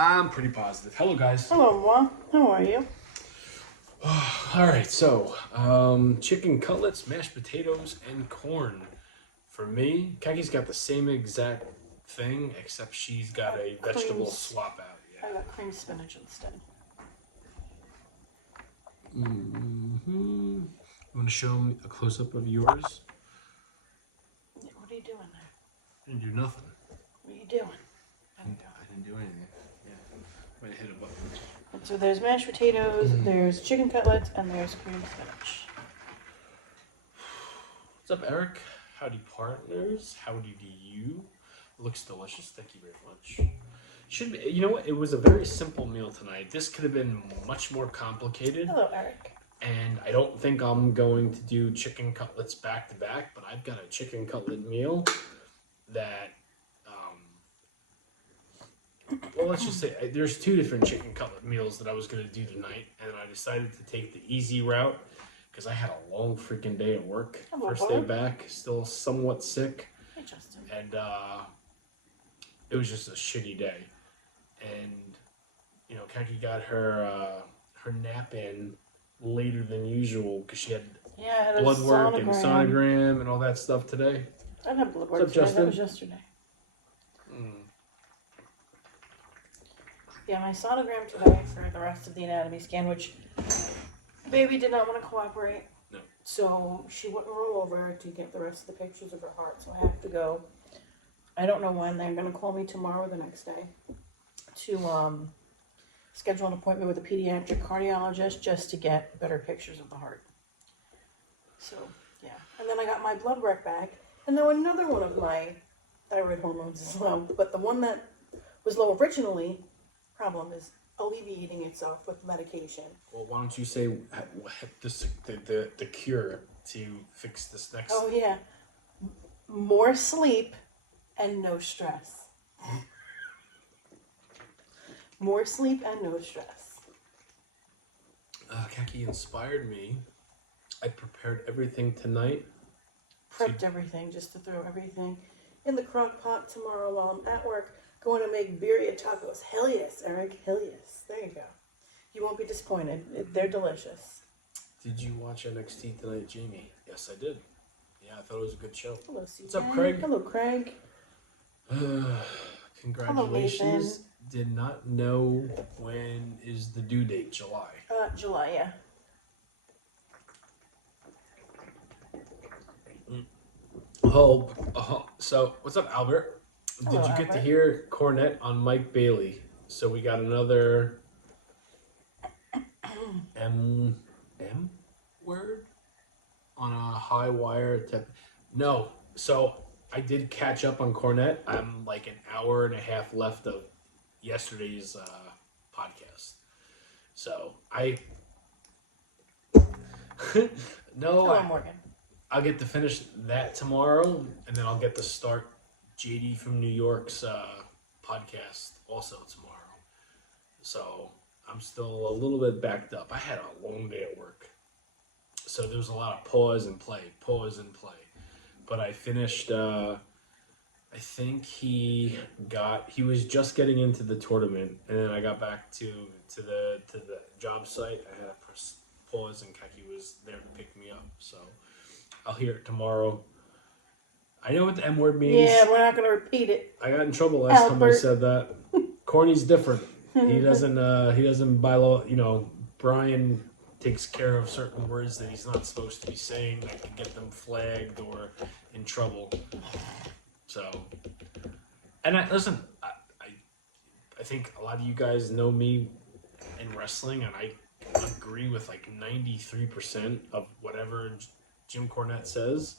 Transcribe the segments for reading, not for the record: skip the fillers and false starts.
I'm pretty positive. Hello, guys. Hello, Ma. How are you? All right, so chicken cutlets, mashed potatoes, and corn. For me, Kaki's got the same exact thing, except she's got a vegetable swap out. I got cream spinach instead. You want to show me a close-up of yours? Yeah, what are you doing there? I didn't do nothing. What are you doing? I didn't do anything. Yeah, might hit a button. And so there's mashed potatoes, there's chicken cutlets, and there's cream spinach. What's up, Eric? Howdy, partners. Howdy to you. Looks delicious. Thank you very much. Should be, you know what? It was a very simple meal tonight. This could have been much more complicated. Hello, Eric. And I don't think I'm going to do chicken cutlets back to back, but I've got a chicken cutlet meal that, well, let's just say there's two different chicken cutlet meals that I was going to do tonight, and I decided to take the easy route because I had a long freaking day at work. Hello, First day back, still somewhat sick. Hey, Justin. And it was just a shitty day. And, you know, Kaki got her nap in later than usual because she had blood work and sonogram and all that stuff today. I didn't have blood work What's up, today. Justin? That was yesterday. Yeah, my sonogram today for the rest of the anatomy scan, which baby did not want to cooperate. No. So she wouldn't roll over to get the rest of the pictures of her heart. So I have to go. I don't know when. They're going to call me tomorrow or the next day to schedule an appointment with a pediatric cardiologist just to get better pictures of the heart. So, yeah. And then I got my blood work back. And then another one of my thyroid hormones is low. But the one that was low originally, problem is alleviating itself with medication. Well, why don't you say the cure to fix this next? Oh, yeah. More sleep and no stress. More sleep and no stress. Kaki inspired me. I prepared everything tonight. Prepped everything just to throw everything in the crock pot tomorrow while I'm at work. Going to make birria tacos. Hell yes, Eric. Hell yes. There you go. You won't be disappointed. They're delicious. Did you watch NXT tonight, Jamie? Yes, I did. Yeah, I thought it was a good show. Hello, CJ. What's up, Craig? Hello, Craig. Congratulations. Did not know when is the due date. July. July, yeah. So what's up, Albert? Hello, Did you get Albert. to hear Cornette on Mike Bailey? So we got another M word on a high wire tip. No, so I did catch up on Cornette. I'm like an hour and a half left of yesterday's podcast. So Hello, Morgan. I'll get to finish that tomorrow, and then I'll get to start JD from New York's podcast also tomorrow. So I'm still a little bit backed up. I had a long day at work. So there was a lot of pause and play. But I finished, I think he was just getting into the tournament, and then I got back to the job site. I had to press pause, and Kaki was there to pick me up. So I'll hear it tomorrow. I know what the M word means. Yeah, we're not going to repeat it. I got in trouble last time I said that. Corny's different. He doesn't by law, Brian takes care of certain words that he's not supposed to be saying that can get them flagged or in trouble. So, and I think a lot of you guys know me in wrestling, and I agree with like 93% of whatever Jim Cornette says.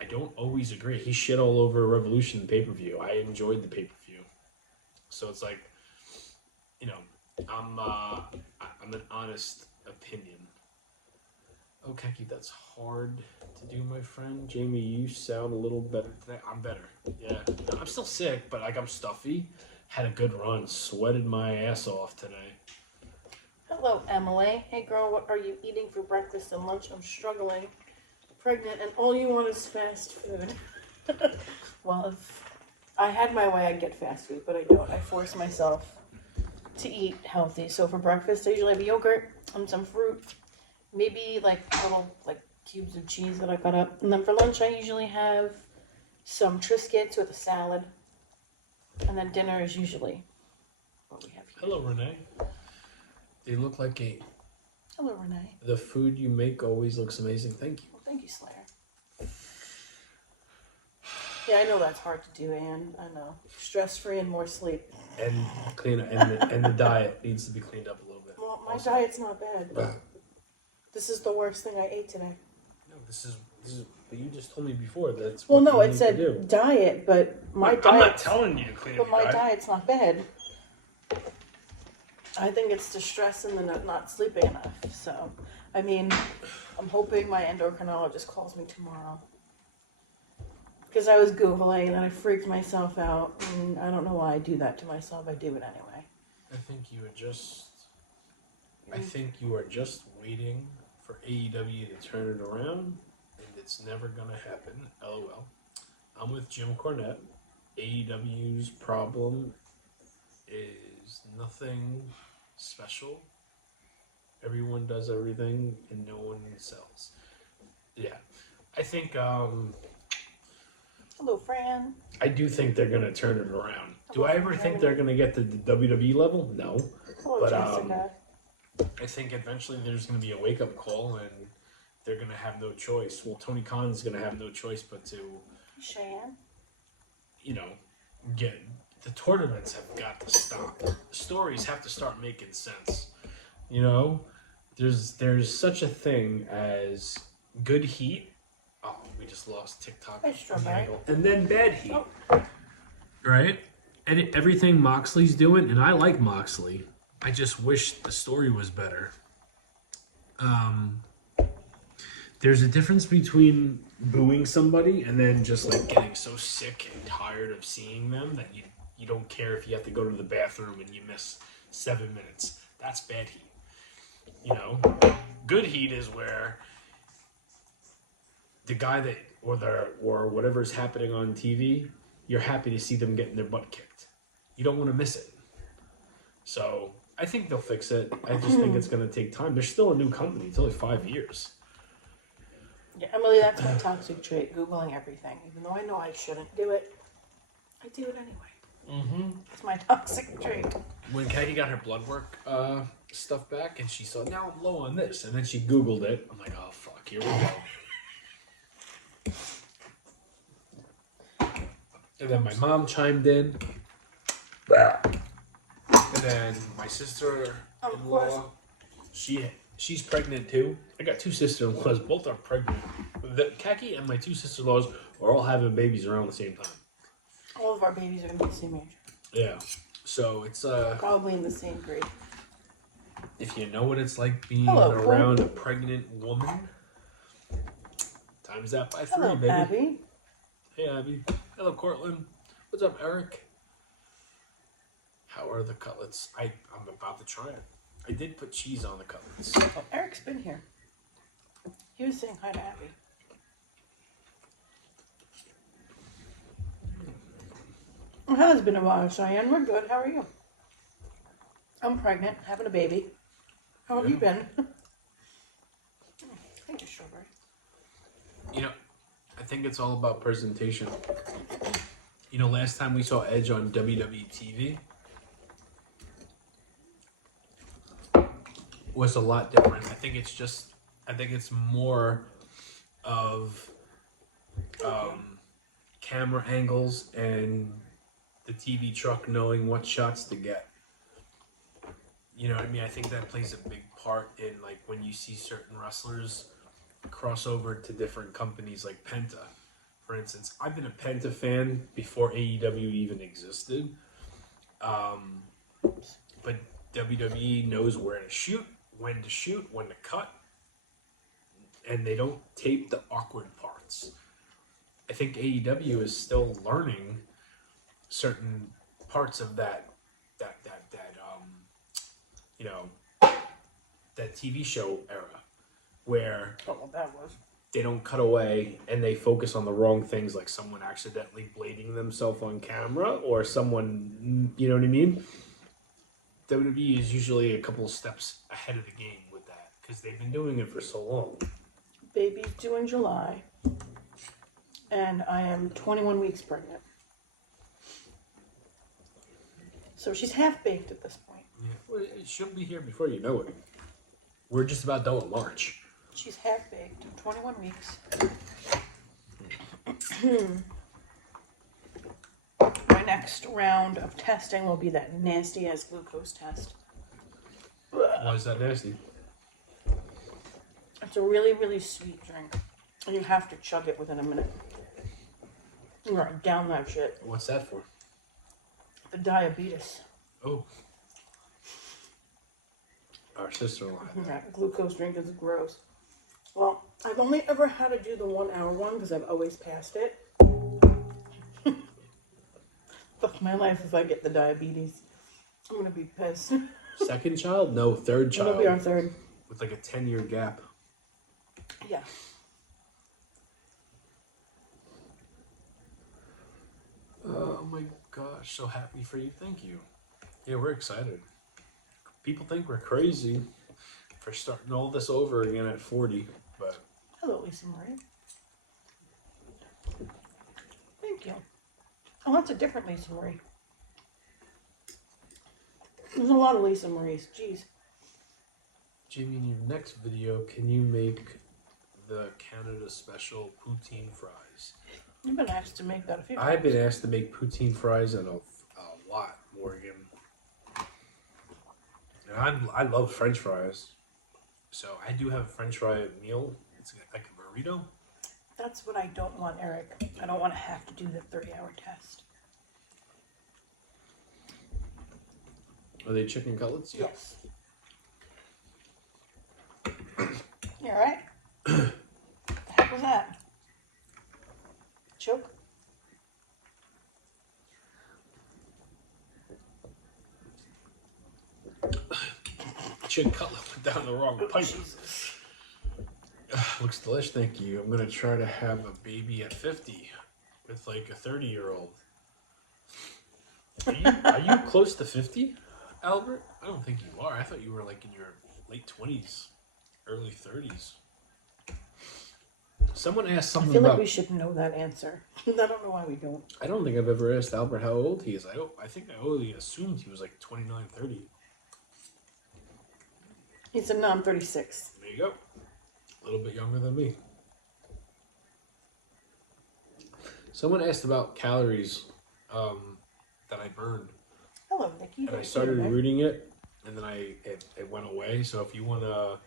I don't always agree. He shit all over Revolution pay-per-view. I enjoyed the pay-per-view. So it's like, I'm an honest opinion. Oh, Kaki, that's hard to do, my friend. Jamie, you sound a little better today. I'm better. Yeah. No, I'm still sick, but I'm stuffy. Had a good run. Sweated my ass off today. Hello, Emily. Hey, girl, what are you eating for breakfast and lunch? I'm struggling. Pregnant, and all you want is fast food. Well, if I had my way, I'd get fast food, but I don't. I force myself to eat healthy. So for breakfast, I usually have yogurt and some fruit, maybe like little like cubes of cheese that I cut up. And then for lunch, I usually have some Triscuits with a salad. And then dinner is usually what we have here. Hello, Renee. They look like a. Hello, Renee. The food you make always looks amazing. Thank you. Well, thank you, Slayer. Yeah, I know that's hard to do, Anne. I know. Stress-free and more sleep. And and the diet needs to be cleaned up a little bit. Well, my also. diet's not bad. This is the worst thing I ate today. No, this is. But you just told me before that's. Well, what no, you it need said to do. diet, but my diet. I'm not telling you to clean up But your my diet. diet's not bad. I think it's the stress and the not sleeping enough. So, I mean, I'm hoping my endocrinologist calls me tomorrow. Because I was Googling and I freaked myself out. And I don't know why I do that to myself. I do it anyway. I think you are just waiting for AEW to turn it around, and it's never gonna happen. LOL. I'm with Jim Cornette. AEW's problem is nothing special. Everyone does everything, and no one sells. Yeah, I think. Hello, Fran. I do think they're gonna turn it around. Do Hello, I ever think they're gonna get to the WWE level? No. Hello, But, Jessica. I think eventually there's going to be a wake up call, and they're going to have no choice. Well, Tony Khan's going to have no choice but to, Cheyenne. Get the tournaments have got to stop. The stories have to start making sense. There's such a thing as good heat. Oh, we just lost TikTok. Hey, Strawberry. And then bad heat. Oh. Right? And everything Moxley's doing, and I like Moxley. I just wish the story was better. There's a difference between booing somebody and then just like getting so sick and tired of seeing them that you don't care if you have to go to the bathroom and you miss 7 minutes. That's bad heat. Good heat is where the guy that or whatever's happening on TV, you're happy to see them getting their butt kicked. You don't want to miss it. So I think they'll fix it. I just think it's going to take time. They're still a new company. It's only 5 years. Yeah, Emily, that's my toxic trait, Googling everything. Even though I know I shouldn't do it, I do it anyway. Mm-hmm. It's my toxic trait. When Katie got her blood work stuff back, and she saw, now I'm low on this, and then she Googled it. I'm like, oh, fuck, here we go. And then my mom chimed in. And then my sister-in-law, she's pregnant too. I got two sister-in-laws, both are pregnant. Kaki and my two sister-in-laws are all having babies around the same time. All of our babies are going to be the same age. Yeah. So it's Probably in the same grade. if you know what it's like being Hello, around Cole. a pregnant woman, times that by 3, Hello, baby. Abby. Hey, Abby. Hello, Cortland. What's up, Eric? How are the cutlets? I'm about to try it. I did put cheese on the cutlets. Oh, Eric's been here. He was saying hi to Abby. It has been a while, Cheyenne. We're good. How are you? I'm pregnant, having a baby. How have you been? Thank you, Strawberry. I think it's all about presentation. Last time we saw Edge on WWE TV was a lot different. I think it's more of camera angles and the TV truck knowing what shots to get. You know what I mean? I think that plays a big part in like when you see certain wrestlers cross over to different companies like Penta. For instance, I've been a Penta fan before AEW even existed. But WWE knows where to shoot, when to cut, and they don't tape the awkward parts. I think AEW is still learning certain parts of that TV show era where I don't know what that was. they don't cut away and they focus on the wrong things, like someone accidentally blading themselves on camera or someone, you know what I mean? WWE is usually a couple of steps ahead of the game with that because they've been doing it for so long. Baby's due in July, and I am 21 weeks pregnant. So she's half-baked at this point. Yeah. Well, it should be here before you know it. We're just about done with March. She's half-baked, 21 weeks. My next round of testing will be that nasty-ass glucose test. Why is that nasty? It's a really, really sweet drink. And you have to chug it within a minute. Right, down that shit. What's that for? The diabetes. Oh. Our sister-in-law. That glucose drink is gross. Well, I've only ever had to do the 1 hour one because I've always passed it. Fuck my life if I get the diabetes. I'm gonna be pissed. Second child? No, third child. It'll be our third. With like a 10-year gap. Yeah. Oh my gosh, so happy for you. Thank you. Yeah, we're excited. People think we're crazy for starting all this over again at 40, but... Hello, Lisa Marie. Thank you. Oh, that's a different Lisa Marie. There's a lot of Lisa Maries. Jeez. Jamie, in your next video, can you make the Canada Special poutine fries? You've been asked to make that a few times. I've been asked to make poutine fries and a lot, Morgan. And I love French fries. So I do have a French fry meal. It's like a burrito. That's what I don't want, Eric. I don't want to have to do the 30-hour test. Are they chicken cutlets? Yes. You alright? The heck was that? Choke? Chicken cutlet went down the wrong pipe. Jesus. Looks delicious, thank you. I'm gonna try to have a baby at 50 with like a 30-year-old. Are you close to 50, Albert? I don't think you are. I thought you were like in your late 20s, early 30s. Someone asked I something feel about... like we should know that answer. I don't know why we don't. I don't think I've ever asked Albert how old he is. I think I only assumed he was like 29, 30. He said, no, I'm 36. There you go. A little bit younger than me. Someone asked about calories that I burned. Hello, Nikki. And I started reading it, and then it went away. So if you want to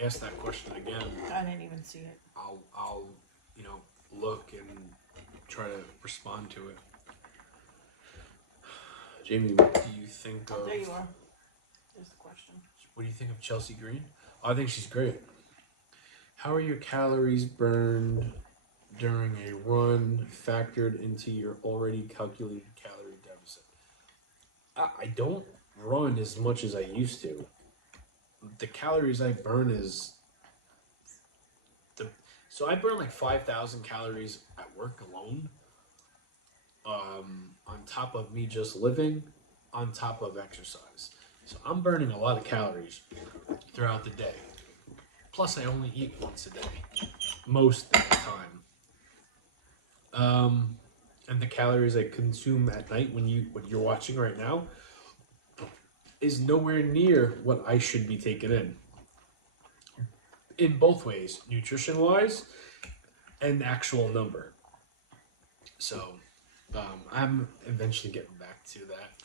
ask that question again, I didn't even see it. I'll look and try to respond to it. Jamie, what do you think of? There you are. There's the question. What do you think of Chelsea Green? I think she's great. How are your calories burned during a run factored into your already calculated calorie deficit? I don't run as much as I used to. The calories I burn so I burn like 5,000 calories at work alone. On top of me just living, on top of exercise. So I'm burning a lot of calories throughout the day. Plus I only eat once a day, most of the time. And the calories I consume at night when you're watching right now is nowhere near what I should be taking in both ways, nutrition-wise and actual number. So I'm eventually getting back to that.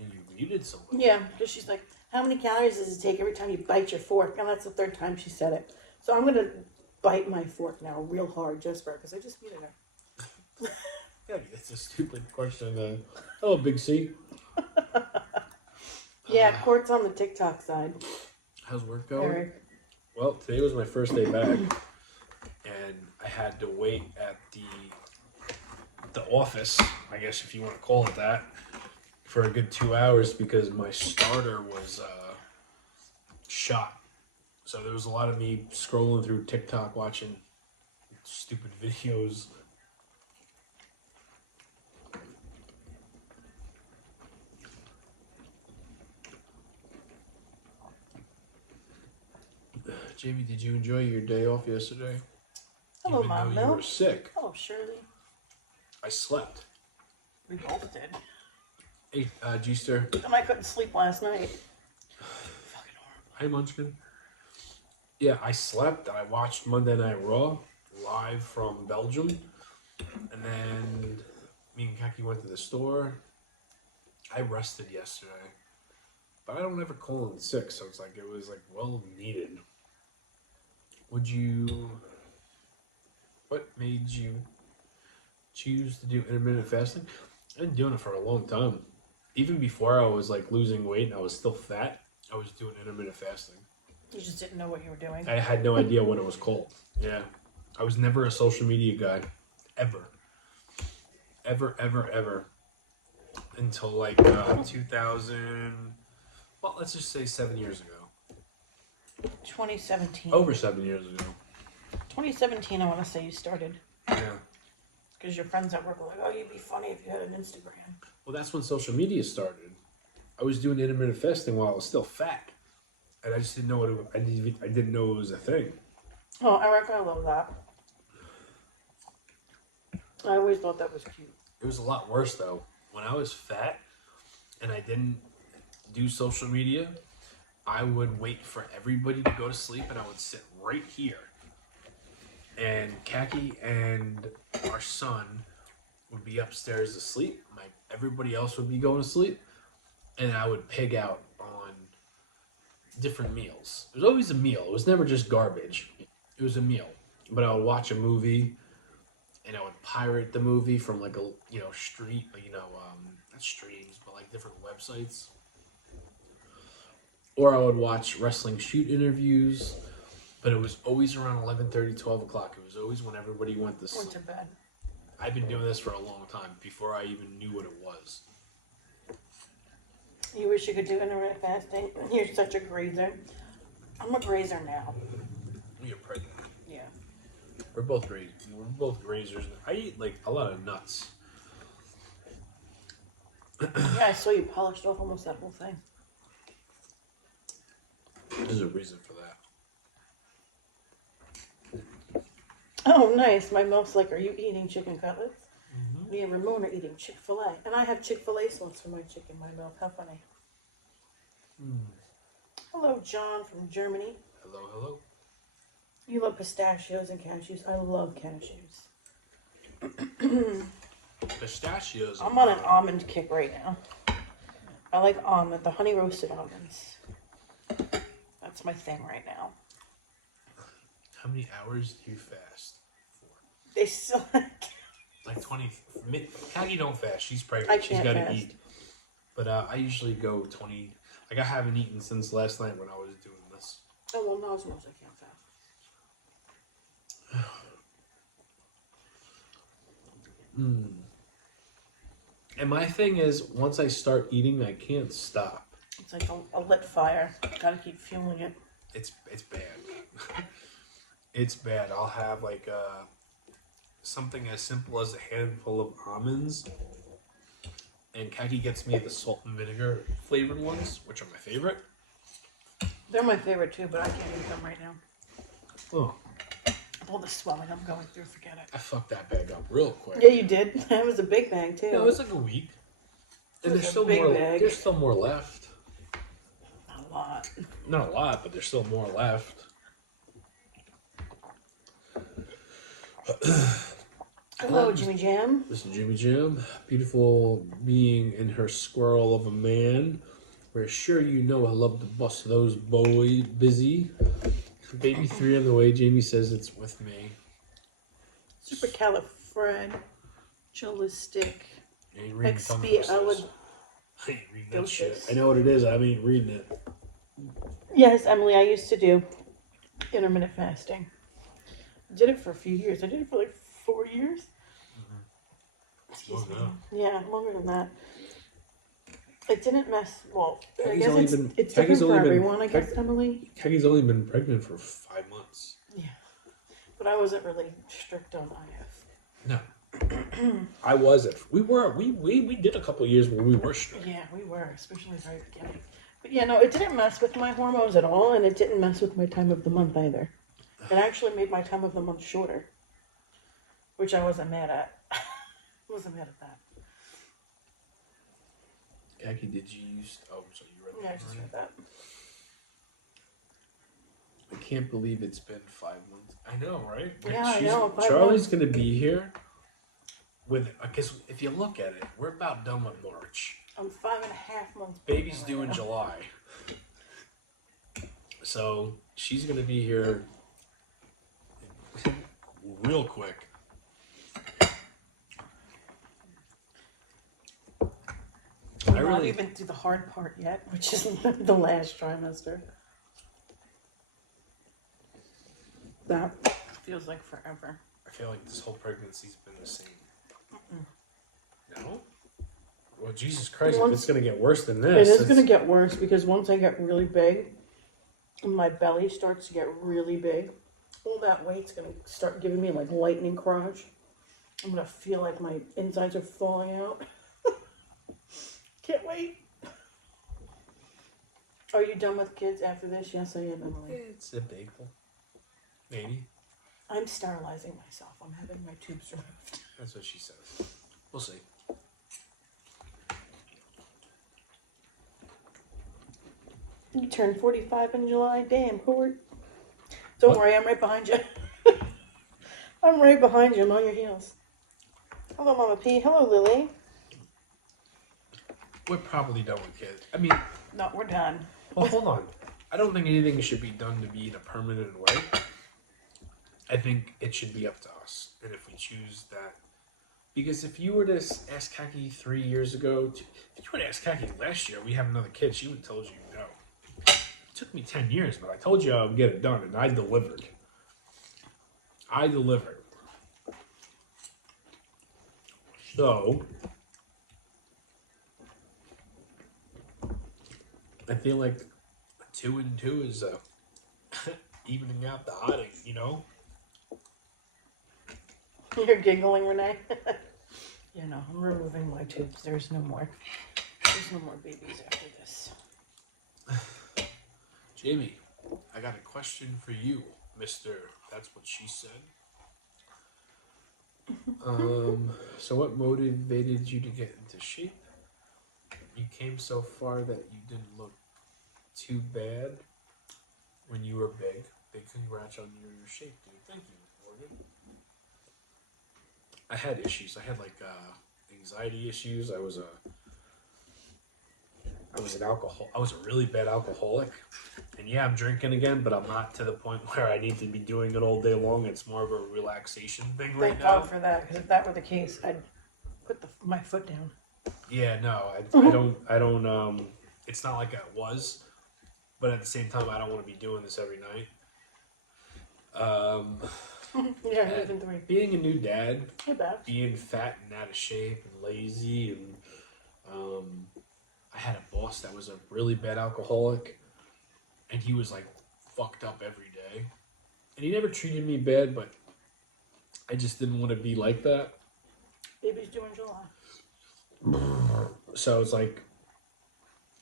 And you muted someone. Yeah, because she's like, how many calories does it take every time you bite your fork? And that's the third time she said it. So I'm going to bite my fork now real hard just for her, because I just muted her. Yeah, that's a stupid question. Hello, Big C. Yeah, Court's on the TikTok side. How's work going? Eric. Well, today was my first day back, and I had to wait at the office, I guess if you want to call it that, for a good 2 hours because my starter was shot. So there was a lot of me scrolling through TikTok watching stupid videos. Jamie, did you enjoy your day off yesterday? Hello, Even Mom. though you No. were sick. Hello, Shirley. I slept. We both did. Hey, G-Star. And I couldn't sleep last night. Fucking horrible. Hi, Munchkin. Yeah, I slept. I watched Monday Night Raw live from Belgium. And then me and Kaki went to the store. I rested yesterday. But I don't ever call in sick, so it's like, it was like well needed. What made you choose to do intermittent fasting? I've been doing it for a long time. Even before I was like losing weight and I was still fat, I was doing intermittent fasting. You just didn't know what you were doing. I had no idea what it was called. Yeah. I was never a social media guy. Ever. Ever. Until like 2000, well, let's just say 7 years ago. 2017. Over 7 years ago. 2017, I want to say you started. Yeah. Because your friends at work were like, oh, you'd be funny if you had an Instagram. Well, that's when social media started. I was doing intermittent fasting while I was still fat. And I just didn't know I didn't know it was a thing. Oh, Erica, I love that. I always thought that was cute. It was a lot worse, though. When I was fat and I didn't do social media, I would wait for everybody to go to sleep and I would sit right here. And Kaki and our son would be upstairs asleep. Everybody else would be going to sleep. And I would pig out on different meals. It was always a meal. It was never just garbage. It was a meal. But I would watch a movie and I would pirate the movie from like a, street, not streams, but like different websites. Or I would watch wrestling shoot interviews. But it was always around 11:30, 12 o'clock. It was always when everybody went to sleep. Went to bed. I've been doing this for a long time, before I even knew what it was. You wish you could do intermittent fasting? You're such a grazer. I'm a grazer now. You're pregnant. Yeah. We're both grazers. I eat like a lot of nuts. Yeah, I saw you polished off almost that whole thing. There's a reason for that. Oh, nice. My milf's like, are you eating chicken cutlets? Mm-hmm. Me and Ramon are eating Chick-fil-A. And I have Chick-fil-A sauce for my chicken, my milf. How funny. Hello, John from Germany. Hello. You love pistachios and cashews. I love cashews. Pistachios. I'm on an almond kick right now. I like the honey roasted almonds. That's my thing right now. How many hours do you fast for? They still Like 20. Kagi don't fast. She's pregnant. I She's can't got to fast. eat. But I usually go 20. Like I haven't eaten since last night when I was doing this. Oh, well, Nas knows I can't fast. And my thing is, once I start eating, I can't stop. It's like a lit fire. Gotta keep fueling it. It's bad. It's bad. I'll have like something as simple as a handful of almonds. And Kaki gets me the salt and vinegar flavored ones, which are my favorite. They're my favorite too, but I can't eat them right now. Oh, All the swelling I'm going through, forget it. I fucked that bag up real quick. Yeah, you did. That was a big bag too. No, it's like a week. And It was there's a still big more. bag. There's still more left. Not a lot. Not a lot, but there's still more left. Hello, Jimmy Jam. This is Jimmy Jam, beautiful being in her squirrel of a man. We're sure you know I love to bust those boys busy. Baby 3 on the way. Jamie says it's with me. Supercalifragilistic. I ain't reading tongue XP. twisters. I ain't reading that shit. Doses. I know what it is. I ain't reading it. Yes, Emily, I used to do intermittent fasting. I did it for a few years. I did it for like 4 years. Excuse me. Oh, Yeah, longer than that. It didn't mess. Well, I Kagi's guess only it's, been- it's Kagi's different for only been- everyone. I guess Emily. Kagi's only been pregnant for 5 months. Yeah, but I wasn't really strict on IF. No. I wasn't. We did a couple of years where we were strict. Yeah, we were, especially very beginning. But yeah, no, it didn't mess with my hormones at all, and it didn't mess with my time of the month either. It actually made my time of the month shorter, which I wasn't mad at. Wasn't mad at that. Khaki, did you use? Oh, so you read that? Yeah, I just read that. I can't believe it's been 5 months. I know, right? Yeah, I know. 5 Charlie's months. gonna be here with. I guess if you look at it, we're about done with March. I'm 5.5 months. Baby's pregnant due right in now. July, so she's gonna be here real quick. I'm not even through the hard part yet, which is the last trimester. That feels like forever. I feel like this whole pregnancy's been the same. No? Well, Jesus Christ, if it's going to get worse than this. It is going to get worse because once I get really big, and my belly starts to get really big, all that weight's going to start giving me like lightning crotch. I'm going to feel like my insides are falling out. Can't wait. Are you done with kids after this? Yes, I am, Emily. It's debatable. Maybe. I'm sterilizing myself. I'm having my tubes removed. That's what she says. We'll see. You turned 45 in July. Damn, Court. Don't worry, I'm right behind you. I'm right behind you. I'm on your heels. Hello, Mama P. Hello, Lily. We're probably done with kids. I mean, No, we're done. well, hold on. I don't think anything should be done to be in a permanent way. I think it should be up to us. And if we choose that. Because if you were to ask Kaki 3 years ago, if you were to ask Kaki last year, we have another kid, she would have told you no. It took me 10 years, but I told you I would get it done, and I delivered. I delivered. So, I feel like 2 and 2 is evening out the odding, you know? You're giggling, Renee. Yeah, no, I'm removing my tubes. There's no more babies after this. Jamie, I got a question for you, Mr. That's what she said. So what motivated you to get into shape? You came so far that you didn't look too bad when you were big. Big congrats on your shape, dude. Thank you, Morgan. I had issues. I had like anxiety issues. I was a really bad alcoholic. And yeah, I'm drinking again, but I'm not to the point where I need to be doing it all day long. It's more of a relaxation thing right Thank now. God for that, because if that were the case, I'd put my foot down. Yeah, no, I don't, it's not like I was, but at the same time, I don't want to be doing this every night. Yeah, even 3. Being a new dad, Hey, Babs. being fat and out of shape and lazy, and I had a boss that was a really bad alcoholic, and he was like fucked up every day, and he never treated me bad, but I just didn't want to be like that. Baby's due in July. So it's like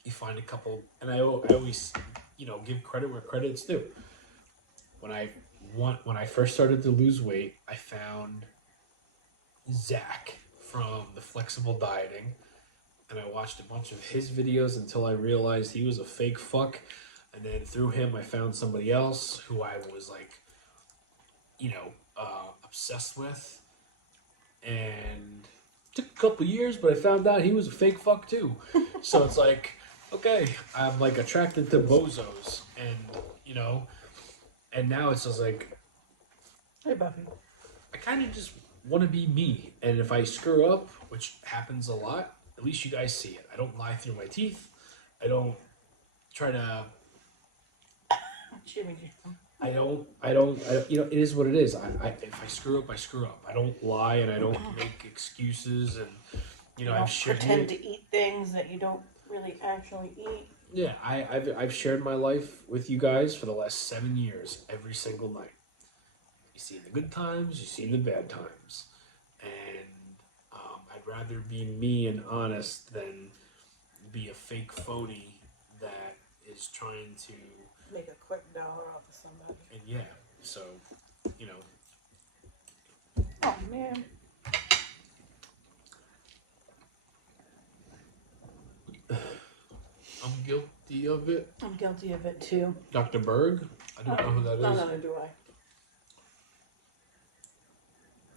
you find a couple, and I always, give credit where credit's due. When I first started to lose weight, I found Zach from the Flexible Dieting, and I watched a bunch of his videos until I realized he was a fake fuck. And then through him, I found somebody else who I was like, obsessed with, and it took a couple years, but I found out he was a fake fuck too. So it's like, okay, I'm like attracted to bozos, and and now it's just like, Hey, Buffy. I kind of just want to be me, and if I screw up, which happens a lot, at least you guys see it. I don't lie through my teeth. I don't try to. It is what it is. If I screw up, I screw up. I don't lie, and I don't make excuses, and I've shared. Pretend to eat things that you don't really actually eat. Yeah, I've shared my life with you guys for the last 7 years, every single night. You see the good times, you see the bad times, and I'd rather be me and honest than be a fake phony that is trying to, Make a quick dollar off of somebody. and yeah, so, you know, Oh man. I'm guilty of it. I'm guilty of it too. Dr. Berg? I don't know who that is. No, neither do I.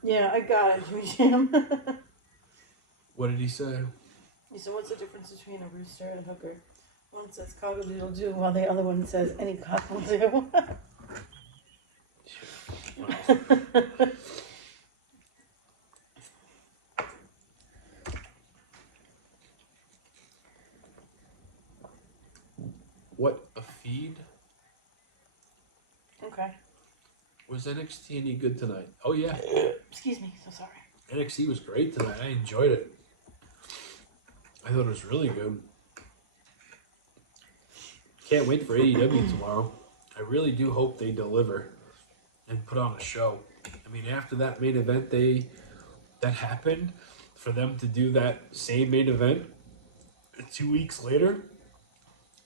Yeah, I got it, Jimmy Jam. What did he say? He said, what's the difference between a rooster and a hooker? One says cock-a-doodle-doo, while the other one says any cock will do. Wow. What a feed. Okay. Was NXT any good tonight? Oh yeah. Excuse me, so sorry. NXT was great tonight. I enjoyed it. I thought it was really good. Can't wait for AEW tomorrow. I really do hope they deliver and put on a show. I mean, after that main event that happened, for them to do that same main event 2 weeks later,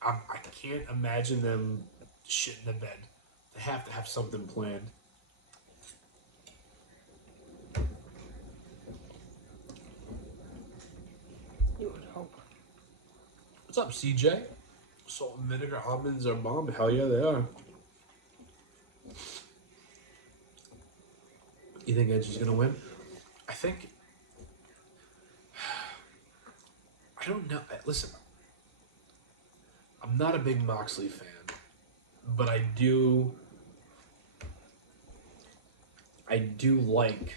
I can't imagine them shitting the bed. They have to have something planned. You would hope. What's up, CJ? Salt and vinegar almonds are bomb. Hell yeah, they are. You think Edge is gonna win? I think. I don't know. Listen, I'm not a big Moxley fan, but I do like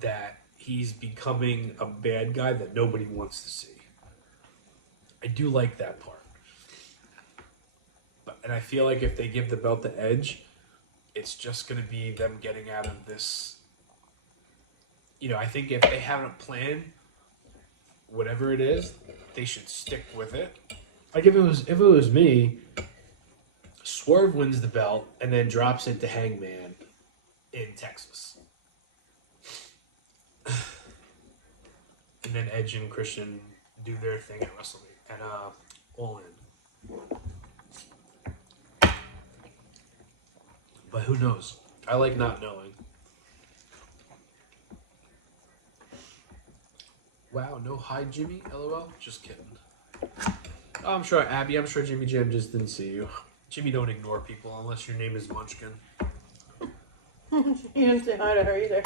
that he's becoming a bad guy that nobody wants to see. I do like that part. And I feel like if they give the belt to Edge, it's just going to be them getting out of this. You know, I think if they haven't planned whatever it is, they should stick with it. Like if it was me, Swerve wins the belt and then drops it to Hangman in Texas. And then Edge and Christian do their thing at WrestleMania at All In. But who knows? I like not knowing. Wow, no hi Jimmy, LOL. Just kidding. Oh, I'm sure Abby, I'm sure Jimmy Jam just didn't see you. Jimmy don't ignore people unless your name is Munchkin. You didn't say hi to her either.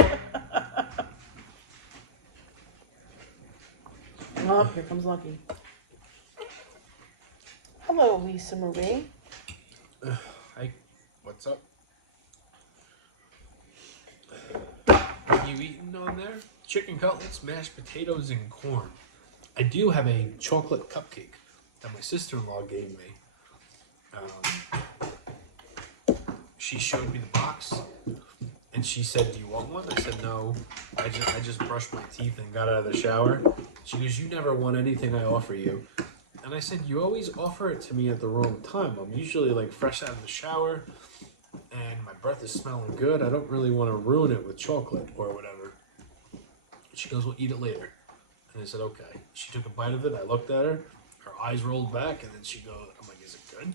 Oh, here comes Lucky. Hello, Lisa Marie. Hi, what's up? What you eating on there? Chicken cutlets, mashed potatoes, and corn. I do have a chocolate cupcake that my sister-in-law gave me. She showed me the box, and she said, "Do you want one?" I said, "No. I just brushed my teeth and got out of the shower." She goes, "You never want anything I offer you." And I said, "You always offer it to me at the wrong time. I'm usually like fresh out of the shower, and my breath is smelling good. I don't really want to ruin it with chocolate or whatever." She goes, "We'll eat it later." And I said, "Okay." She took a bite of it. I looked at her. Her eyes rolled back, and then she goes, I'm like, "Is it good?" And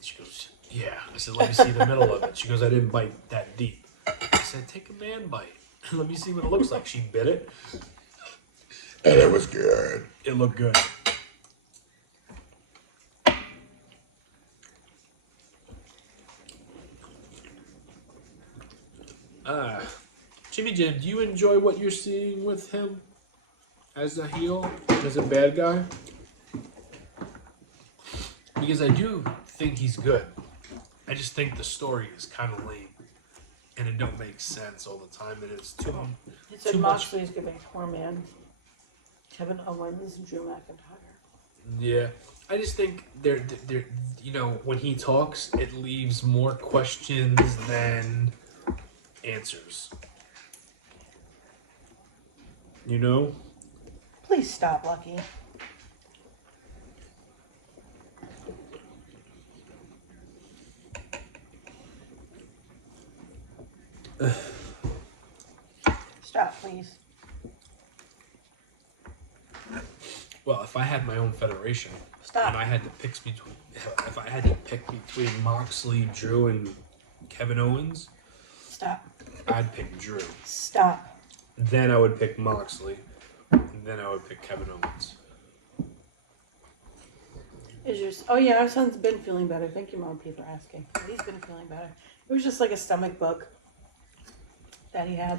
she goes, "Yeah." I said, "Let me see the middle of it." She goes, "I didn't bite that deep." I said, "Take a man bite. Let me see what it looks like." She bit it. And it was good. It looked good. Jimmy Jam, do you enjoy what you're seeing with him as a heel, as a bad guy? Because I do think he's good. I just think the story is kind of lame, and it don't make sense all the time. And it's too. He said Too much. Moxley's giving poor man Kevin Owens and Drew McIntyre. Yeah, I just think they're you know, when he talks, it leaves more questions than answers. You know? Please stop, Lucky. Stop, please. Well, if I had my own federation, Stop. and I had to pick between, if I had to pick between Moxley, Drew, and Kevin Owens, Stop. I'd pick Drew. Stop. Then I would pick Moxley. And then I would pick Kevin Owens. Is yours? Oh yeah, our son's been feeling better. Thank you, Mom P, for asking. He's been feeling better. It was just like a stomach bug that he had.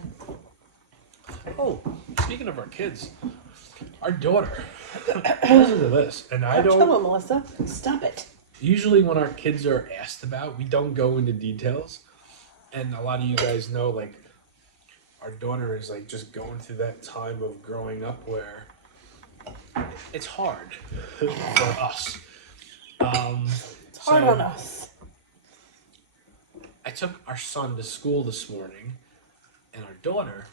Oh, speaking of our kids, our daughter. Listen to this, and I Chill, don't. Melissa. Stop it. Usually, when our kids are asked about, we don't go into details, and a lot of you guys know, like, our daughter is like just going through that time of growing up where it's hard for us. It's hard on us. I took our son to school this morning, and our daughter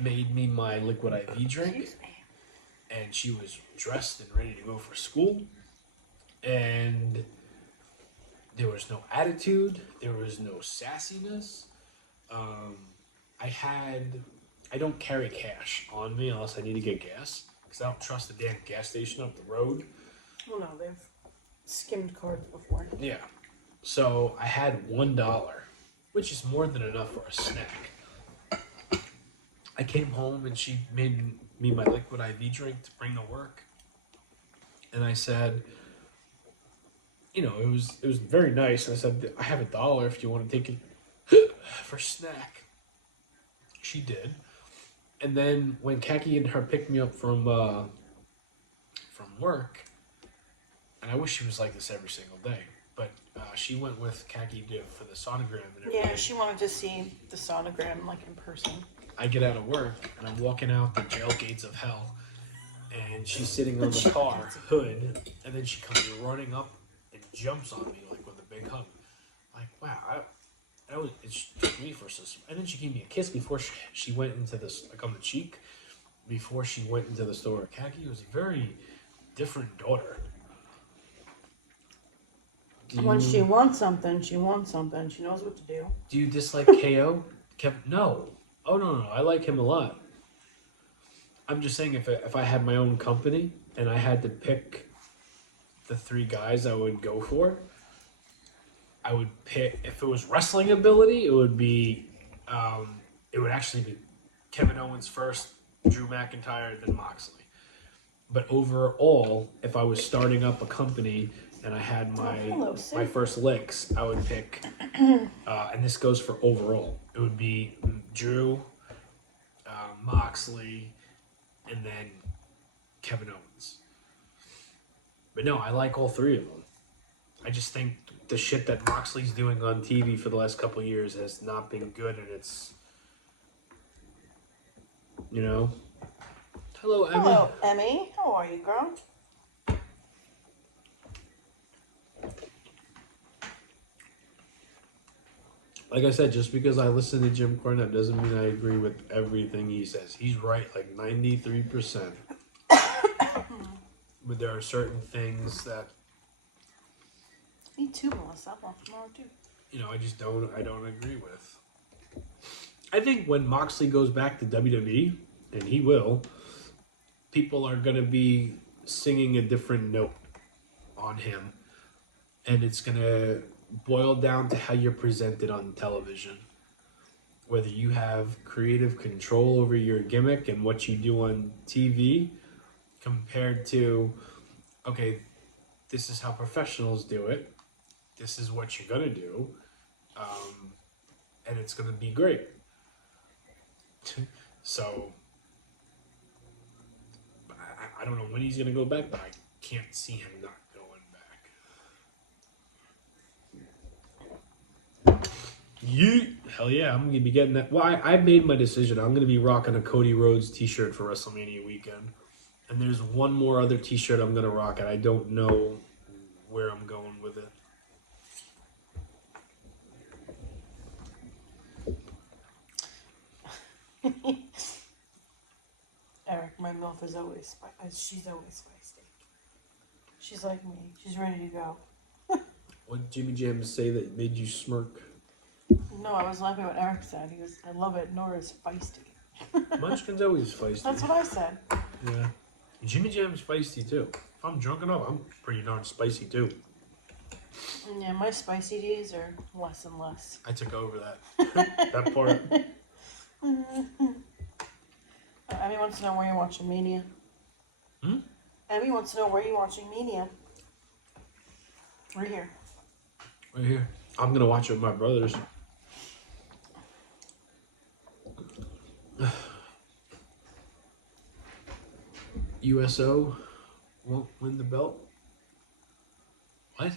made me my liquid IV drink, Excuse me. and she was dressed and ready to go for school, and there was no attitude, there was no sassiness. I don't carry cash on me unless I need to get gas, because I don't trust the damn gas station up the road. Well, no, they've skimmed cards before. Yeah. So I had $1, which is more than enough for a snack. I came home and she made me my liquid IV drink to bring to work. And I said, you know, it was very nice. And I said, I have $1 if you want to take it for snack. She did. And then when Kaki and her picked me up from work, and I wish she was like this every single day, but she went with Kaki for the sonogram and everything. Yeah, she wanted to see the sonogram like in person. I get out of work and I'm walking out the jail gates of hell, and she's sitting on the car hood, and then she comes running up and jumps on me like with a big hug. Like, wow, it took me for some, and then she gave me a kiss before she went into this, like on the cheek, before she went into the store. Kaki was a very different daughter. When she wants something, she wants something. She knows what to do. Do you dislike KO? No. Oh, no. I like him a lot. I'm just saying if I had my own company and I had to pick the 3 guys I would go for, I would pick, if it was wrestling ability, it would actually be Kevin Owens first, Drew McIntyre, then Moxley. But overall, if I was starting up a company and I had my first licks, I would pick, and this goes for overall, it would be Drew, Moxley, and then Kevin Owens. But no, I like all 3 of them. I just think the shit that Moxley's doing on TV for the last couple of years has not been good, and it's, you know. Hello, Emmy. Hello, Emmy. How are you, girl? Like I said, just because I listen to Jim Cornette doesn't mean I agree with everything he says. He's right like 93%. But there are certain things that, Me too, Melissa. I want tomorrow too. you know, I don't agree with. I think when Moxley goes back to WWE, and he will, people are going to be singing a different note on him. And it's going to boil down to how you're presented on television. Whether you have creative control over your gimmick and what you do on TV compared to, okay, this is how professionals do it. This is what you're going to do. And it's going to be great. So, I don't know when he's going to go back, but I can't see him not going back. Hell yeah, I'm going to be getting that. Well, I made my decision. I'm going to be rocking a Cody Rhodes t-shirt for WrestleMania weekend. And there's one more other t-shirt I'm going to rock, and I don't know where I'm going with it. Eric, my MILF is always she's always feisty. She's like me. She's ready to go. What did Jimmy Jam say that made you smirk? No, I was laughing at what Eric said. He goes, I love it. Nora's feisty. Munchkin's always feisty. That's what I said. Yeah. Jimmy Jam's spicy too. If I'm drunk enough, I'm pretty darn spicy too. Yeah, my spicy days are less and less. I took over that that part. Abby wants to know where you're watching Mania. Hmm? Abby wants to know where you're watching Mania. Right here. Right here. I'm gonna watch it with my brothers. USO won't win the belt. What?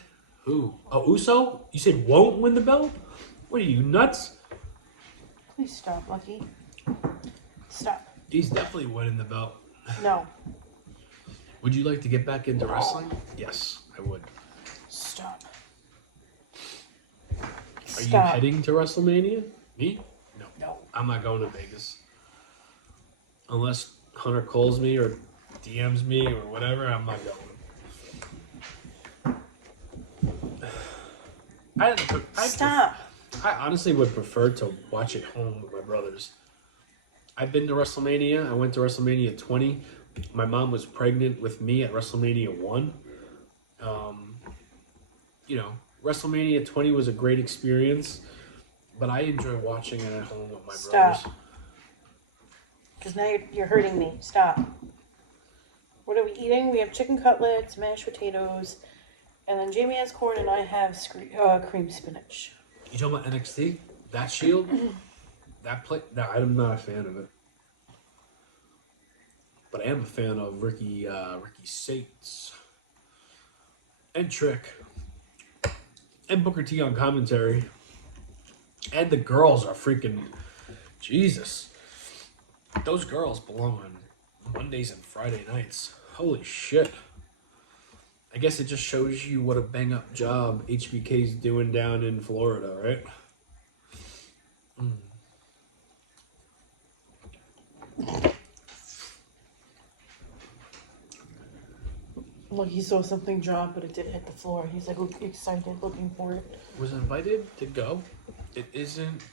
Who? Oh, Uso? You said won't win the belt? What are you, nuts? Please stop, Lucky. Stop. He's definitely winning the belt. No. Would you like to get back into wrestling? Yes, I would. Stop. Are you heading to WrestleMania? Me? No. No. I'm not going to Vegas. Unless Hunter calls me or DMs me or whatever, I'm not going. Stop. I honestly would prefer to watch it home with my brothers. I've been to WrestleMania. I went to WrestleMania 20. My mom was pregnant with me at WrestleMania 1. WrestleMania 20 was a great experience, but I enjoy watching it at home with my brothers. Because now you're hurting me. Stop. What are we eating? We have chicken cutlets, mashed potatoes, and then Jamie has corn and I have cream spinach. You talking about NXT? That Shield? No, I'm not a fan of it. But I am a fan of Ricky Saints and Trick and Booker T on commentary. And the girls are freaking Jesus. Those girls belong on Mondays and Friday nights. Holy shit. I guess it just shows you what a bang up job HBK's doing down in Florida, right? Look, he saw something drop, but it didn't hit the floor. He's like excited, looking for it. Was invited to go. It isn't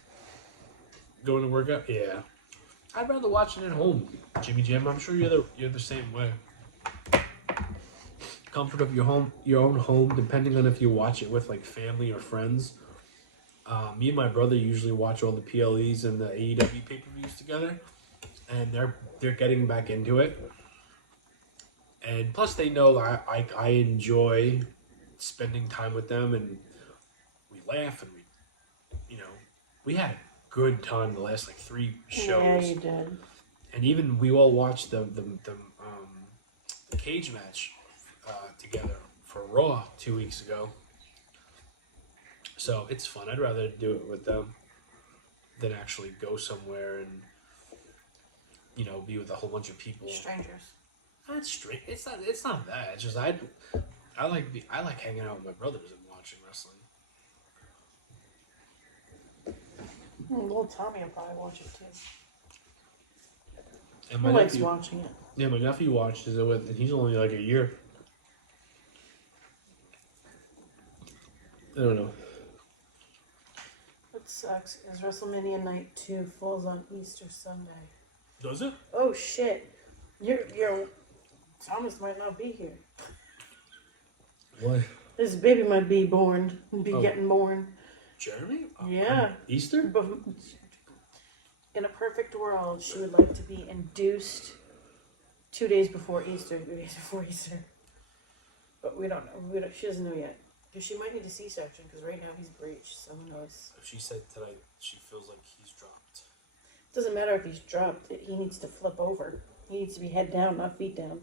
going to work out. Yeah, I'd rather watch it at home. Jimmy Jam, I'm sure you're the same way. Comfort of your own home, depending on if you watch it with like family or friends. Me and my brother usually watch all the PLEs and the AEW pay-per-views together, and they're getting back into it. And plus, they know I enjoy spending time with them, and we laugh and we had a good time the last like 3 shows. Yeah, you did. And even we all watched the cage match together for Raw 2 weeks ago. So it's fun. I'd rather do it with them than actually go somewhere and be with a whole bunch of people. Strangers. Not straight. It's not that. It's just I like hanging out with my brothers and watching wrestling. Little Tommy will probably watch it too. And He likes watching it. Yeah, my nephew watches it with, and he's only like a year. I don't know. What sucks is WrestleMania Night 2 falls on Easter Sunday. Does it? Oh shit. Your Thomas might not be here. What? His baby might be getting born. Jeremy? Yeah. Easter? But in a perfect world, she would like to be induced 2 days before Easter, 3 days before Easter. But we don't know. She doesn't know yet. Because she might need a C-section, because right now he's breached, so who knows. She said tonight she feels like he's dropped. Doesn't matter if he's dropped. He needs to flip over. He needs to be head down, not feet down.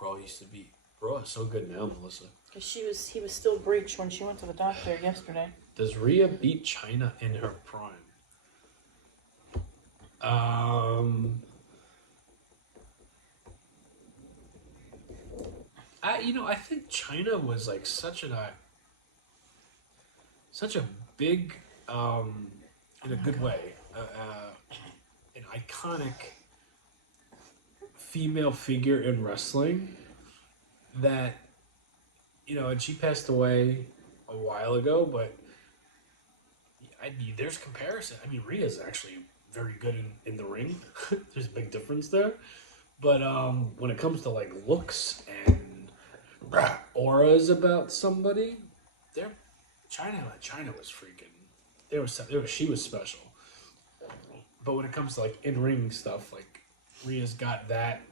Raw used to be. Raw is so good now, Melissa. Because he was still breached when she went to the doctor yesterday. Does Rhea beat China in her prime? I think China was like such a big, in a good way, an iconic female figure in wrestling that, and she passed away a while ago, but there's comparison. Rhea's actually very good in the ring. There's a big difference there. But when it comes to like looks and auras about somebody, they're China was freaking. She was special. But when it comes to like in ring stuff, like Rhea's got that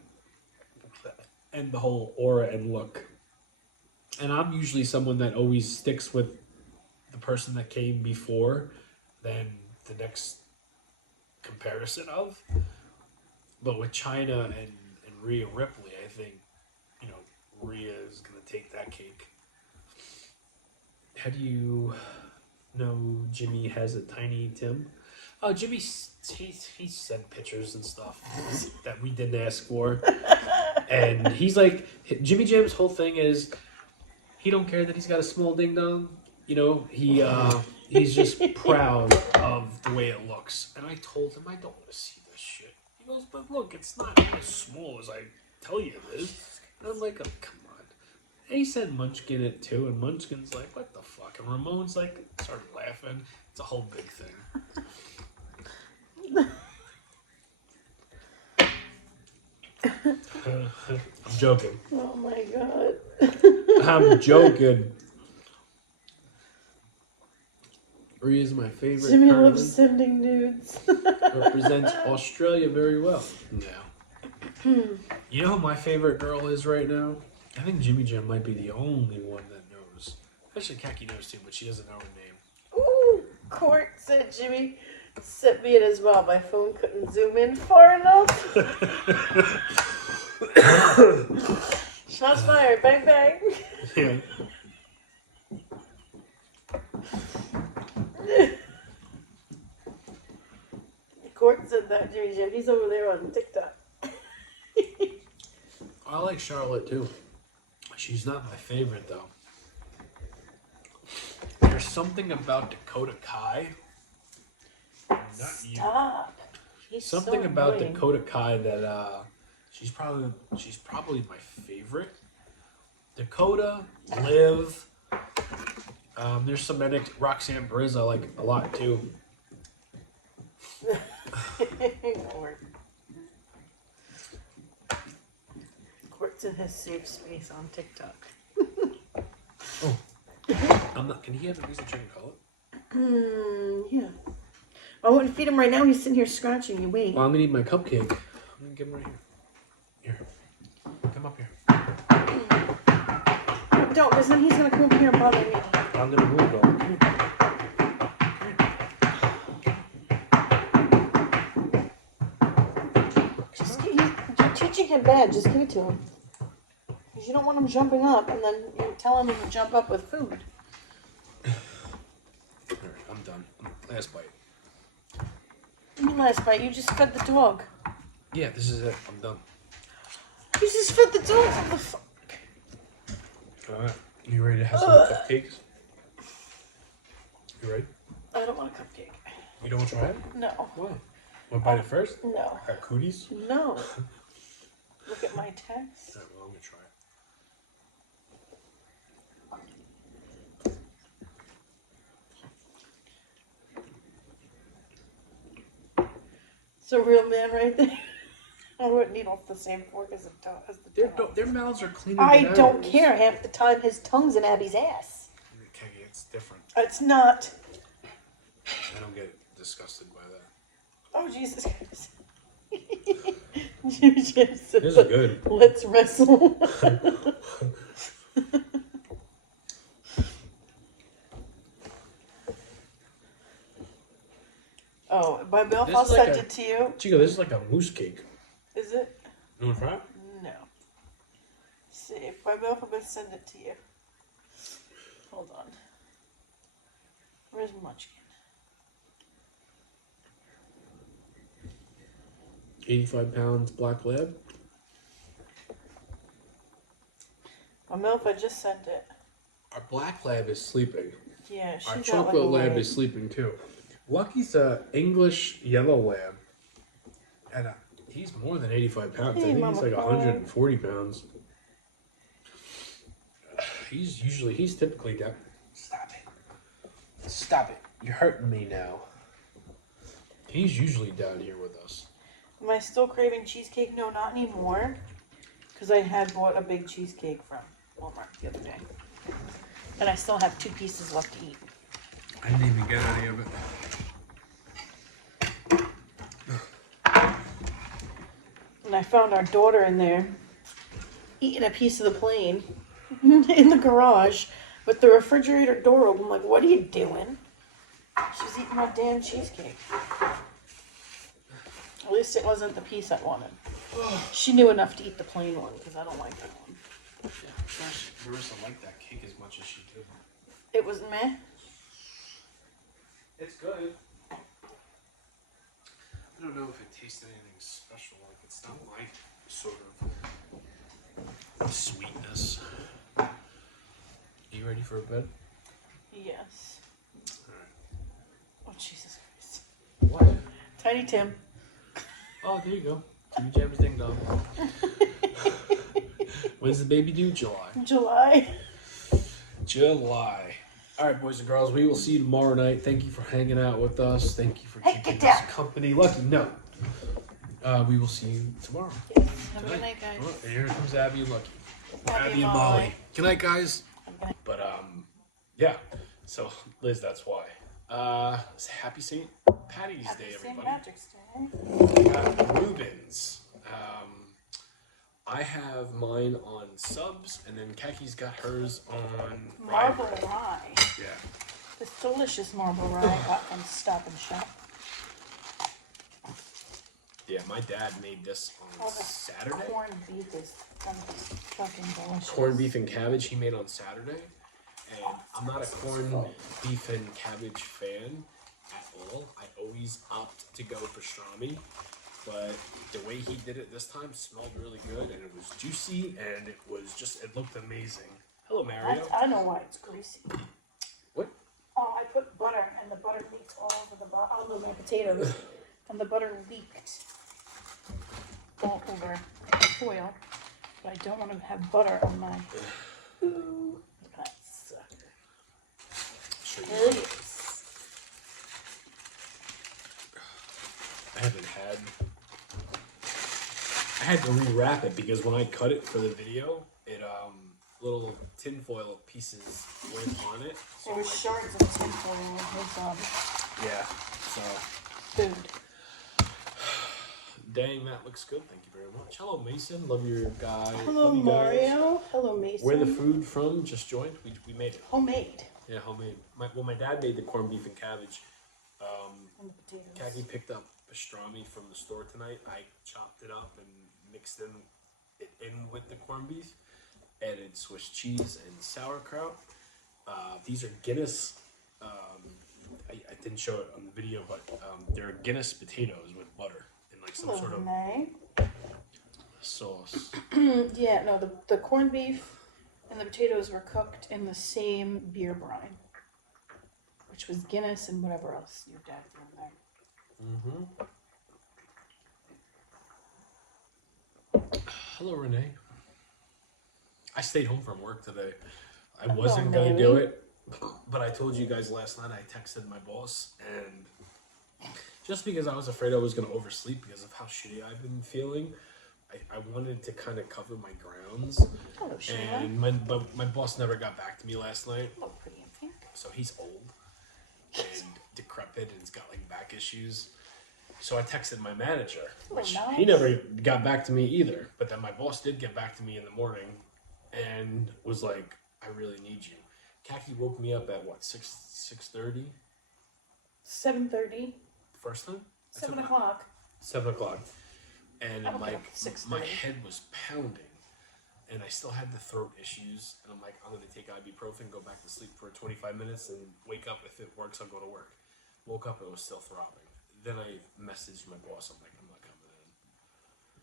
and the whole aura and look. And I'm usually someone that always sticks with the person that came before than the next comparison of. But with China and Rhea Ripley, I think, you know, Rhea is going to take that cake. How do you know Jimmy has a tiny Tim? Oh, Jimmy, he sent pictures and stuff that we didn't ask for. And he's like, Jimmy Jam's whole thing is he don't care that he's got a small ding dong. You know, he's just proud of the way it looks. And I told him I don't want to see this shit. He goes, but look, it's not as small as I tell you it is. And I'm like, oh, come on. And he said Munchkin it too, and Munchkin's like, what the fuck? And Ramon's like, started laughing. It's a whole big thing. I'm joking. Oh my god. I'm joking. Rhea is my favorite. Jimmy currently. loves sending nudes. Represents Australia very well. Yeah. You know who my favorite girl is right now? I think Jimmy Jam might be the only one that knows. Actually, Kaki knows too, but she doesn't know her name. Ooh, Court said Jimmy sent me it as well. My phone couldn't zoom in far enough. Shots fired. Bang, bang. Yeah. Court said that, Jimmy Jam. He's over there on TikTok. I like Charlotte too. She's not my favorite though. There's something about Dakota Kai. Not you. Stop. He's Something so about annoying. Dakota Kai that she's probably my favorite. Dakota, Liv. There's some Roxanne Perez I like a lot too. Lord. Court's in his safe space on TikTok. Oh, I'm not. Can he have a piece of chicken cutlet? Yeah. I wouldn't feed him right now. He's sitting here scratching. You wait. Well, I'm gonna eat my cupcake. I'm gonna give him right here. Here, come up here. Don't, because then he's gonna come over here and bother me. I'm gonna move though. Come here. You're teaching him bad. Just give it to him. Because you don't want him jumping up, and then you tell him to jump up with food. Alright, I'm done. Last bite. You last bite. You just fed the dog. Yeah, this is it. I'm done. You just fed the dog. What the fuck? Alright. You ready to have some cupcakes? You ready? I don't want a cupcake. You don't want to try it? No. Why? Want to bite it first? No. Got cooties? No. Look at my text. Alright, well, I'm gonna try it. It's a real man right there. I wouldn't eat off the same fork as the dog. Their mouths are cleaner I than don't ours. care. Half the time his tongue's in Abby's ass. Okay, it's different. It's not. I don't get disgusted by that. Oh, Jesus Christ. Jimmy Jam said, This is good. let's wrestle. Oh, by Bill, This I'll is like send a- it to you. Chico, this is like a mousse cake. Is it? You want to try it? No. See, if by Bill, I'm going to send it to you. Hold on. Where's Munchkin? 85 pounds black lab. By Milf, I just sent it. Our black lab is sleeping. Yeah, she's Our out chocolate like a lab wave. is sleeping too. Lucky's a English yellow lab. And he's more than 85 pounds. Hey, I think Mama he's like Clyde. 140 pounds. He's typically down. Stop it. Stop it. You're hurting me now. He's usually down here with us. Am I still craving cheesecake? No, not anymore. Because I had bought a big cheesecake from Walmart the other day. And I still have 2 pieces left to eat. I didn't even get any of it. And I found our daughter in there eating a piece of the plane in the garage with the refrigerator door open. I'm like, what are you doing? She's eating my damn cheesecake. At least it wasn't the piece I wanted. She knew enough to eat the plain one because I don't like that one. Yeah, gosh, Marissa liked that cake as much as she did. It was meh. It's good. I don't know if it tastes anything special. Like, it's not my sort of sweetness. Are you ready for a bed? Yes. Alright. Oh, Jesus Christ. What? Tiny Tim. Oh, there you go. Jimmy Jabber's ding dong. When's the baby due? July. July. July. All right, boys and girls, we will see you tomorrow night. Thank you for hanging out with us. Thank you for Hey, keeping get us down. company. Lucky, no. We will see you tomorrow. Yes. Have a good night, guys. Oh, and here comes Abby and Lucky. Abby and and Molly. Good night, guys. Good night. But yeah. So Liz, that's why. It's Happy St. Patty's Happy Day, St. everybody. Patrick's Day. I got Rubens. I have mine on subs, and then Kaki's got hers on Marble Rye. Rye. Yeah. This delicious marble rye I got from Stop and Shop. Yeah, my dad made this on Oh, the Saturday. corned beef is fucking delicious. Corned beef and cabbage he made on Saturday. And I'm not a corned beef and cabbage fan at all. I always opt to go pastrami. But the way he did it this time smelled really good, and it was juicy, and it looked amazing. Hello, Mario. I know why it's greasy. What? Oh, I put butter, and the butter leaked all over my potatoes, and the butter leaked all over the foil. But I don't want to have butter on my food. That sucker. Sure you There it will. is. I had to rewrap it because when I cut it for the video, it little tinfoil pieces went on it. So There was shards of tinfoil in his yeah. So food. dang, that looks good. Thank you very much. Hello, Mason. Love your guy. Hello, Love you guys. Mario. Hello, Mason. Where the food from? Just joined. We made it. Homemade. Yeah, homemade. My dad made the corned beef and cabbage. And the potatoes. Kaki picked up pastrami from the store tonight. I chopped it up and mixed it in with the corned beef. Added Swiss cheese and sauerkraut. These are Guinness. I didn't show it on the video, but they're Guinness potatoes with butter and like some sort of Renee. sauce. Yeah, no, the corned beef and the potatoes were cooked in the same beer brine, which was Guinness and whatever else your dad threw in there. Hello, Renee. I stayed home from work today. I Hello, wasn't gonna Manny. do it, but I told you guys last night. I texted my boss, and just because I was afraid I was gonna oversleep because of how shitty I've been feeling, I wanted to kind of cover my grounds. Hello, Sheila. And but my boss never got back to me last night, Hello, pretty and pink. so he's old and decrepit and he's got like back issues. So I texted my manager, which nice. he never got back to me either. But then my boss did get back to me in the morning and was like, "I really need you." Kaki woke me up at what 6:30. 7:30. First time. 7 o'clock. 7 o'clock, and I woke like up at 6:30. my head was pounding, and I still had the throat issues. And I'm like, I'm gonna take ibuprofen, go back to sleep for 25 minutes, and wake up. If it works, I'll go to work. Woke up, it was still throbbing. Then I messaged my boss. I'm like, I'm not coming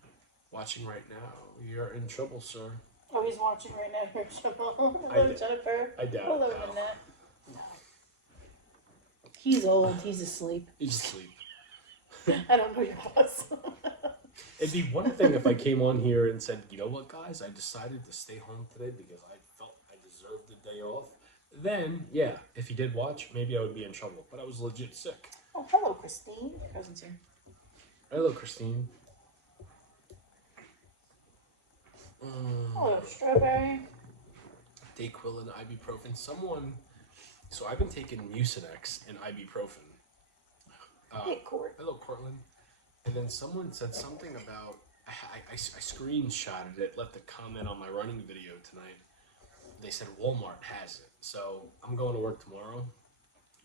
in. Watching right now, you're in trouble, sir. Oh, he's watching right now. Hello, I- Jennifer. I doubt Hello, it, pal. Annette. No. He's old. He's asleep. He's asleep. I don't know your boss. It'd be one thing if I came on here and said, you know what, guys, I decided to stay home today because I felt I deserved the day off. Then, yeah, if he did watch, maybe I would be in trouble. But I was legit sick. Oh, hello, Christine. Your cousin's here. Hello, Christine. Oh, strawberry. Dayquil and ibuprofen. So I've been taking Mucinex and ibuprofen. Hey, Court. Hello, Cortland. And then someone said something about, I screenshotted it, left a comment on my running video tonight. They said Walmart has it. So I'm going to work tomorrow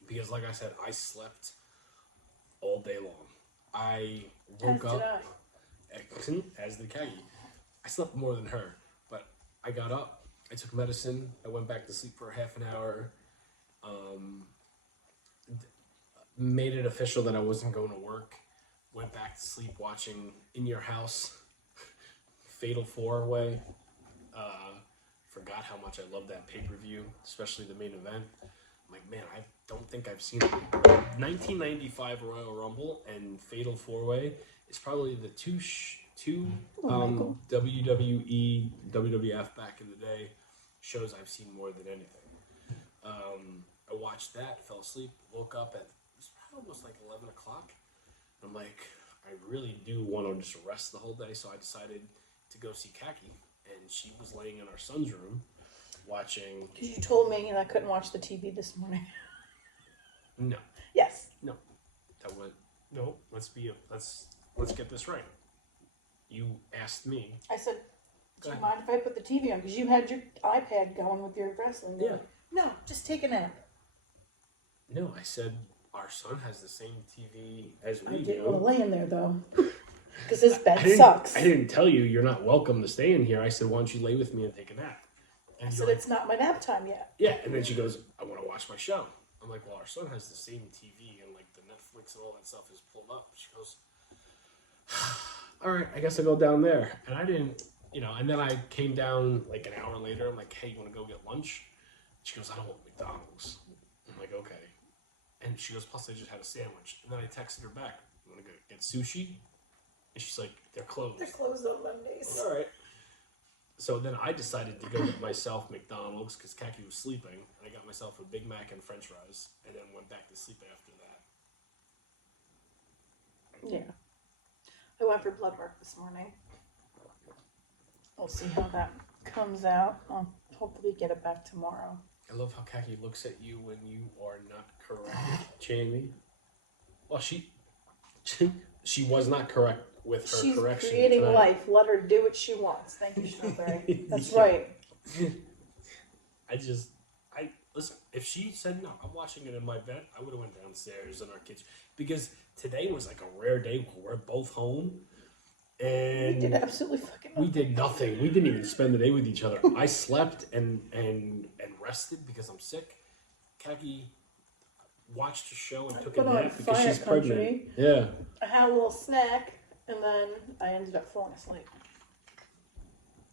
because, like I said, I slept all day long. I woke As did up, I. as did Kagi. I slept more than her, but I got up, I took medicine, I went back to sleep for half an hour, made it official that I wasn't going to work, went back to sleep watching In Your House, Fatal 4-Way. Forgot how much I love that pay-per-view, especially the main event. I'm like, man, I don't think I've seen it. 1995 Royal Rumble and Fatal 4-Way is probably the two WWE, WWF back in the day shows I've seen more than anything. I watched that, fell asleep, woke up at, it was almost like 11 o'clock. I'm like, I really do want to just rest the whole day, so I decided to go see Kaki. And she was laying in our son's room watching. Because you told me that I couldn't watch the TV this morning. No. Yes. No. That went, no, let's get this right. You asked me. I said, do Go you ahead. mind if I put the TV on? Because you had your iPad going with your wrestling. Yeah. No, just take a nap. No, I said our son has the same TV as I we didn't want to do. lay in there, though. Because this I bed didn't- sucks. I didn't tell you you're not welcome to stay in here. I said, why don't you lay with me and take a nap? And I you're said, like, it's not my nap time yet. yeah. And then she goes, I want to watch my show. I'm like, well, our son has the same TV and like the Netflix and all that stuff is pulled up. She goes, all right, I guess I'll go down there. And I didn't, and then I came down like an hour later. I'm like, hey, you want to go get lunch? She goes, I don't want McDonald's. I'm like, okay. And she goes, plus I just had a sandwich. And then I texted her back, you want to go get sushi? And she's like, they're closed. They're closed on Mondays. All right. So then I decided to go get myself McDonald's because Kaki was sleeping. And I got myself a Big Mac and French fries. And then went back to sleep after that. Yeah. I went for blood work this morning. We'll see how that comes out. I'll hopefully get it back tomorrow. I love how Kaki looks at you when you are not correct, Jamie. Well, she was not correct with her She's correction. creating tonight. life. Let her do what she wants. Thank you, Strawberry. That's Yeah. right. Listen, if she said no, I'm watching it in my bed, I would have went downstairs in our kitchen. Because today was like a rare day where we're both home. And We did absolutely fucking we nothing. did nothing. We didn't even spend the day with each other. I slept and rested because I'm sick. Kaki watched a show and took a put on nap because Fire she's pregnant. Country. Yeah. I had a little snack, and then I ended up falling asleep.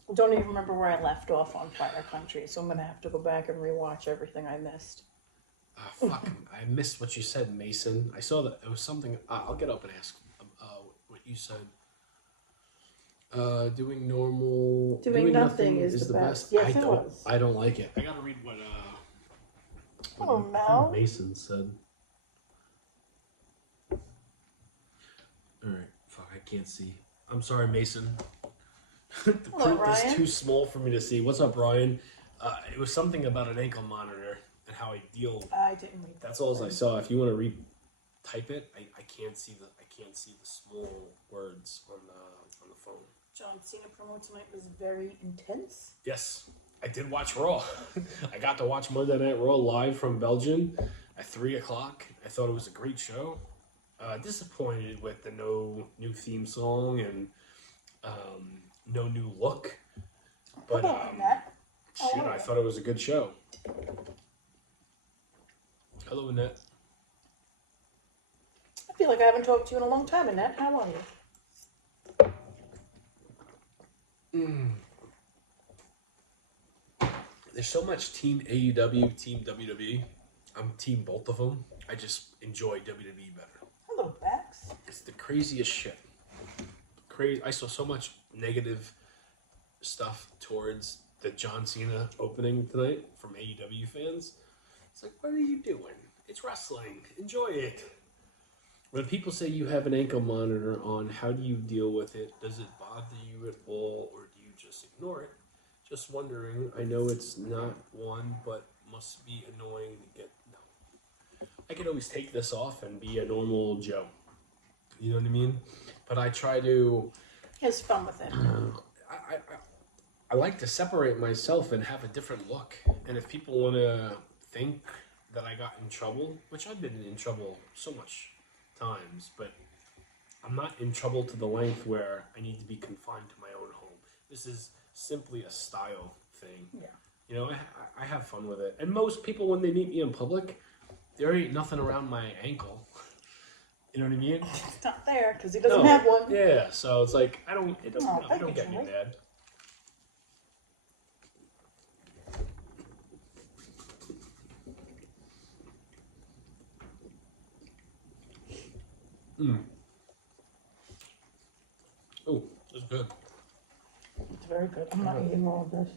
I don't even remember where I left off on Fire Country, so I'm going to have to go back and rewatch everything I missed. Fuck, I missed what you said, Mason. I saw that it was something. I'll get up and ask what you said. Doing normal. Doing nothing is the best. Yes, it was. I don't like it. I gotta read what Hello, Mel. Mason said. All right, fuck, I can't see. I'm sorry, Mason. The Hello, print is Ryan. too small for me to see. What's up, Ryan? It was something about an ankle monitor and how I deal. I didn't read that. That's all I saw. If you want to type it, I can't see the small words on the phone. John Cena promo tonight was very intense. Yes, I did watch Raw. I got to watch Monday Night Raw live from Belgium at 3 o'clock. I thought it was a great show. Disappointed with the no new theme song and no new look. But Come on, Annette. shoot, I thought it was a good show. Hello, Annette. I feel like I haven't talked to you in a long time, Annette. How are you? There's so much Team AEW, Team WWE. I'm Team both of them. I just enjoy WWE better. Hello, Bex. It's the craziest shit. Crazy. I saw so much negative stuff towards the John Cena opening tonight from AEW fans. It's like, what are you doing? It's wrestling. Enjoy it. When people say you have an ankle monitor on, how do you deal with it? Does it bother you at all, or do you just ignore it. Just wondering. I know it's not one, but must be annoying to get. No. I could always take this off and be a normal Joe. You know what I mean? But I try to. He has fun with it. I like to separate myself and have a different look. And if people want to think that I got in trouble, which I've been in trouble so much times, but I'm not in trouble to the length where I need to be confined to my own home. This is simply a style thing. Yeah. You know, I have fun with it. And most people, when they meet me in public, there ain't nothing around my ankle. You know what I mean? It's not there because he doesn't have one. Yeah, so it's like, it thank don't you, get me Julie. mad. Oh, that's good. It's very good. I'm not eating all of this.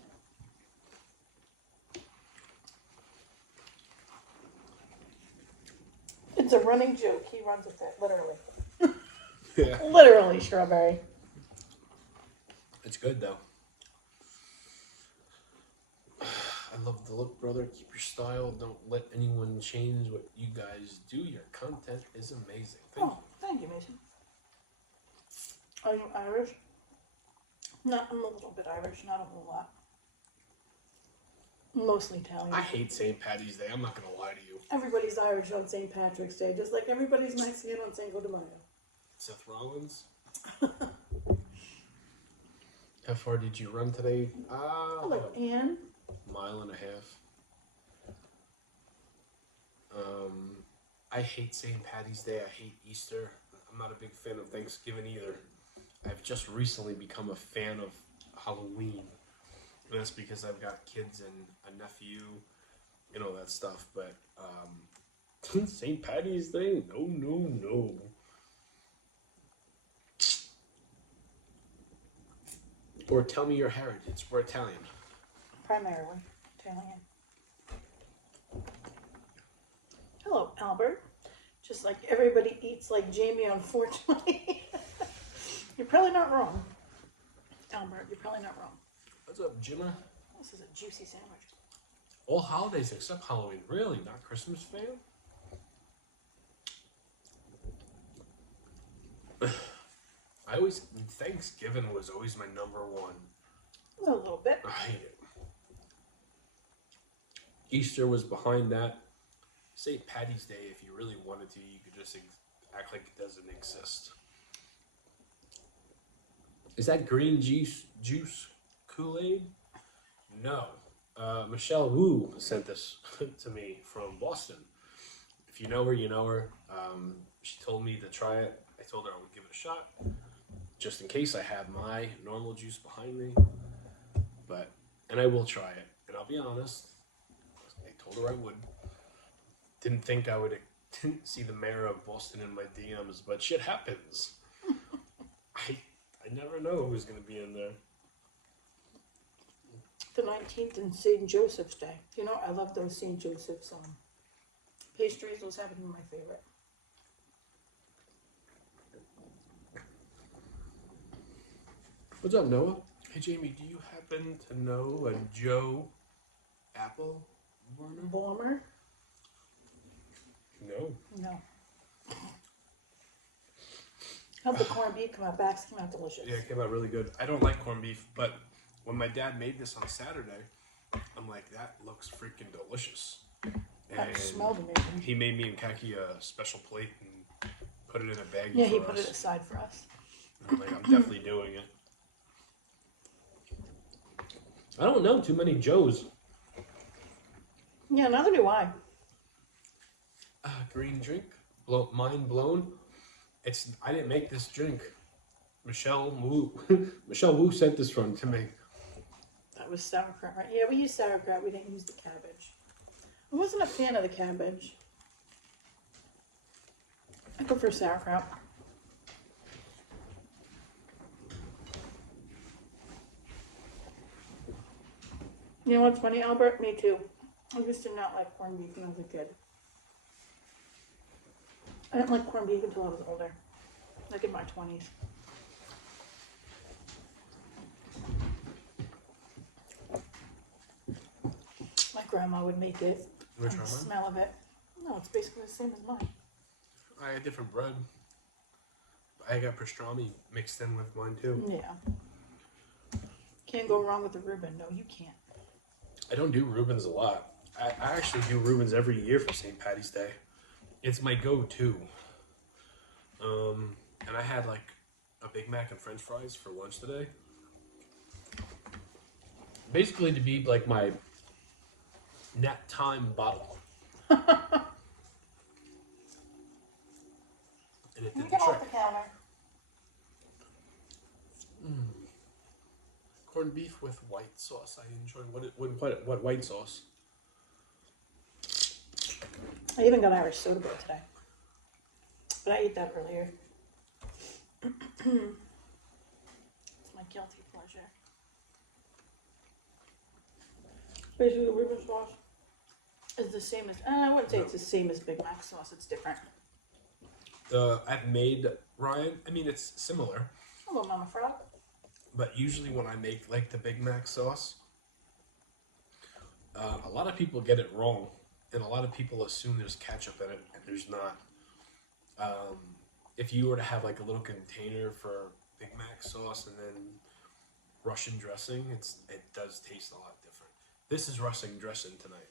It's a running joke. He runs with it, literally. Yeah. Literally, strawberry. It's good though. I love the look, brother. Keep your style. Don't let anyone change what you guys do. Your content is amazing. Thank you, Mason. Are you Irish? No, I'm a little bit Irish, not a whole lot. Mostly Italian. I hate St. Patty's Day. I'm not gonna lie to you. Everybody's Irish on St. Patrick's Day, just like everybody's Mexican on Cinco de Mayo. Seth Rollins. How far did you run today? Hello, Anne. Mile and a half. I hate St. Patty's Day. I hate Easter. I'm not a big fan of Thanksgiving either. I've just recently become a fan of Halloween. And that's because I've got kids and a nephew and all that stuff. But St. Patty's Day? No. Or tell me your heritage. We're Italian. Primarily Italian. Hello, Albert. Just like everybody eats like Jamie on 420. You're probably not wrong. Albert, you're probably not wrong. What's up, Jimma? This is a juicy sandwich. All holidays except Halloween. Really? Not Christmas fan? Thanksgiving was always my number one. A little bit. I hate it. Easter was behind that. St. Patty's Day, if you really wanted to, you could just act like it doesn't exist. Is that green juice Kool-Aid? No. Michelle Wu sent this to me from Boston. If you know her, you know her. She told me to try it. I told her I would give it a shot, just in case I had my normal juice behind me. And I will try it. And I'll be honest, I told her I would. Didn't think I would see the mayor of Boston in my DMs, but shit happens. I never know who's going to be in there. The 19th and St. Joseph's Day. You know, I love those St. Joseph's pastries. Those happen to be my favorite. What's up, Noah? Hey, Jamie, do you happen to know a Joe Apple Warner? Bomber? No. No. How'd the corned beef come out? Backs came out delicious. Yeah, it came out really good. I don't like corned beef, but when my dad made this on Saturday, I'm like, that looks freaking delicious. That smelled amazing. He made me and Kaki a special plate and put it in a bag. Yeah, he put it aside for us. I'm like, I'm definitely doing it. I don't know too many Joes. Yeah, neither do I. Green drink, mind blown. I didn't make this drink. Michelle Wu sent this one to me. That was sauerkraut, right? Yeah, we used sauerkraut. We didn't use the cabbage. I wasn't a fan of the cabbage. I prefer sauerkraut. You know what's funny, Albert? Me too. I used to not like corned beef when I was a kid. I didn't like corned beef until I was older, like in my 20s. grandma would make it. Which And the one? Mine? smell of it. No, it's basically the same as mine. I had different bread. I got pastrami mixed in with mine too. Yeah. Can't go wrong with the Reuben. No, you can't. I don't do Reubens a lot. I actually do Reubens every year for St. Patty's Day. It's my go-to. And I had like a Big Mac and French fries for lunch today. Basically to be like my nap time bottle. And it did the Get trick. off the counter. Corned beef with white sauce. I enjoy what white sauce? I even got Irish soda bread today. But I ate that earlier. It's my guilty pleasure. Basically, the Reuben sauce is the same as, I wouldn't say it's the same as Big Mac sauce. It's different. I've made Ryan. I mean, it's similar, Hello, Mama Frog. but usually when I make like the Big Mac sauce, a lot of people get it wrong, and a lot of people assume there's ketchup in it, and there's not. If you were to have like a little container for Big Mac sauce and then Russian dressing, it does taste a lot different. This is Russian dressing tonight.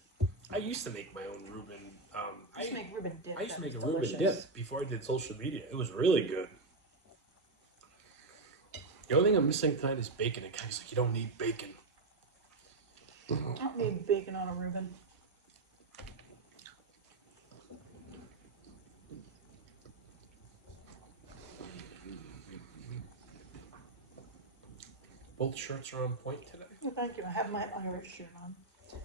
I used to make my own Reuben. I used to make Reuben dip. I used to make a That's Reuben delicious. dip before I did social media. It was really good. The only thing I'm missing tonight is bacon. And Kylie's like, you don't need bacon. I don't need bacon on a Reuben. Both shirts are on point today. Well, thank you. I have my Irish shirt on.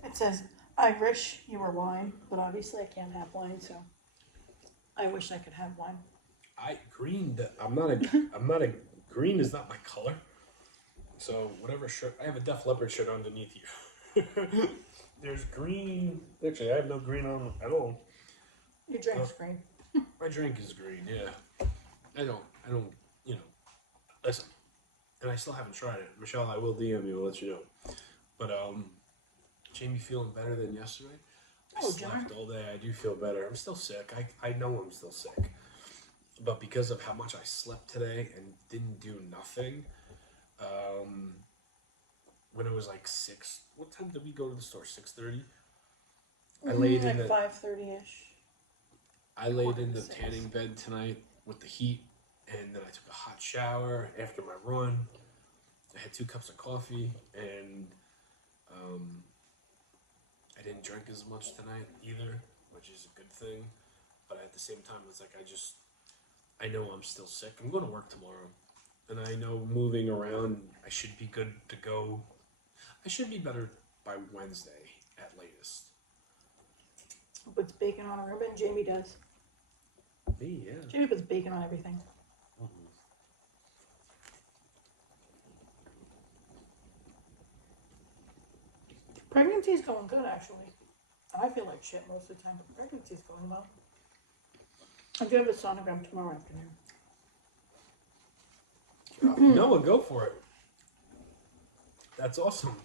It says, Irish, your wine. But obviously I can't have wine, so I wish I could have wine. I'm not a green is not my color. So whatever shirt, I have a Def Leppard shirt underneath here. There's green. Actually, I have no green on at all. Your drink's green. My drink is green. Yeah. I don't. You know. Listen, and I still haven't tried it. Michelle, I will DM you and let you know. But Jamie, feeling better than yesterday? I slept all day. I do feel better. I'm still sick. I know I'm still sick. But because of how much I slept today and didn't do nothing, when it was like 6, what time did we go to the store? 6:30. I laid in like the 5:30ish. I laid in the 6. tanning bed tonight with the heat, and then I took a hot shower after my run. I had 2 cups of coffee, and I didn't drink as much tonight either, which is a good thing. But at the same time, it's like I know I'm still sick. I'm going to work tomorrow, and I know moving around, I should be good to go. I should be better by Wednesday at latest. Who puts bacon on a Reuben? Jamie does. Me, yeah. Jamie puts bacon on everything. Pregnancy's going good, actually. I feel like shit most of the time, but pregnancy's going well. I do have a sonogram tomorrow afternoon. Noah, go for it. That's awesome.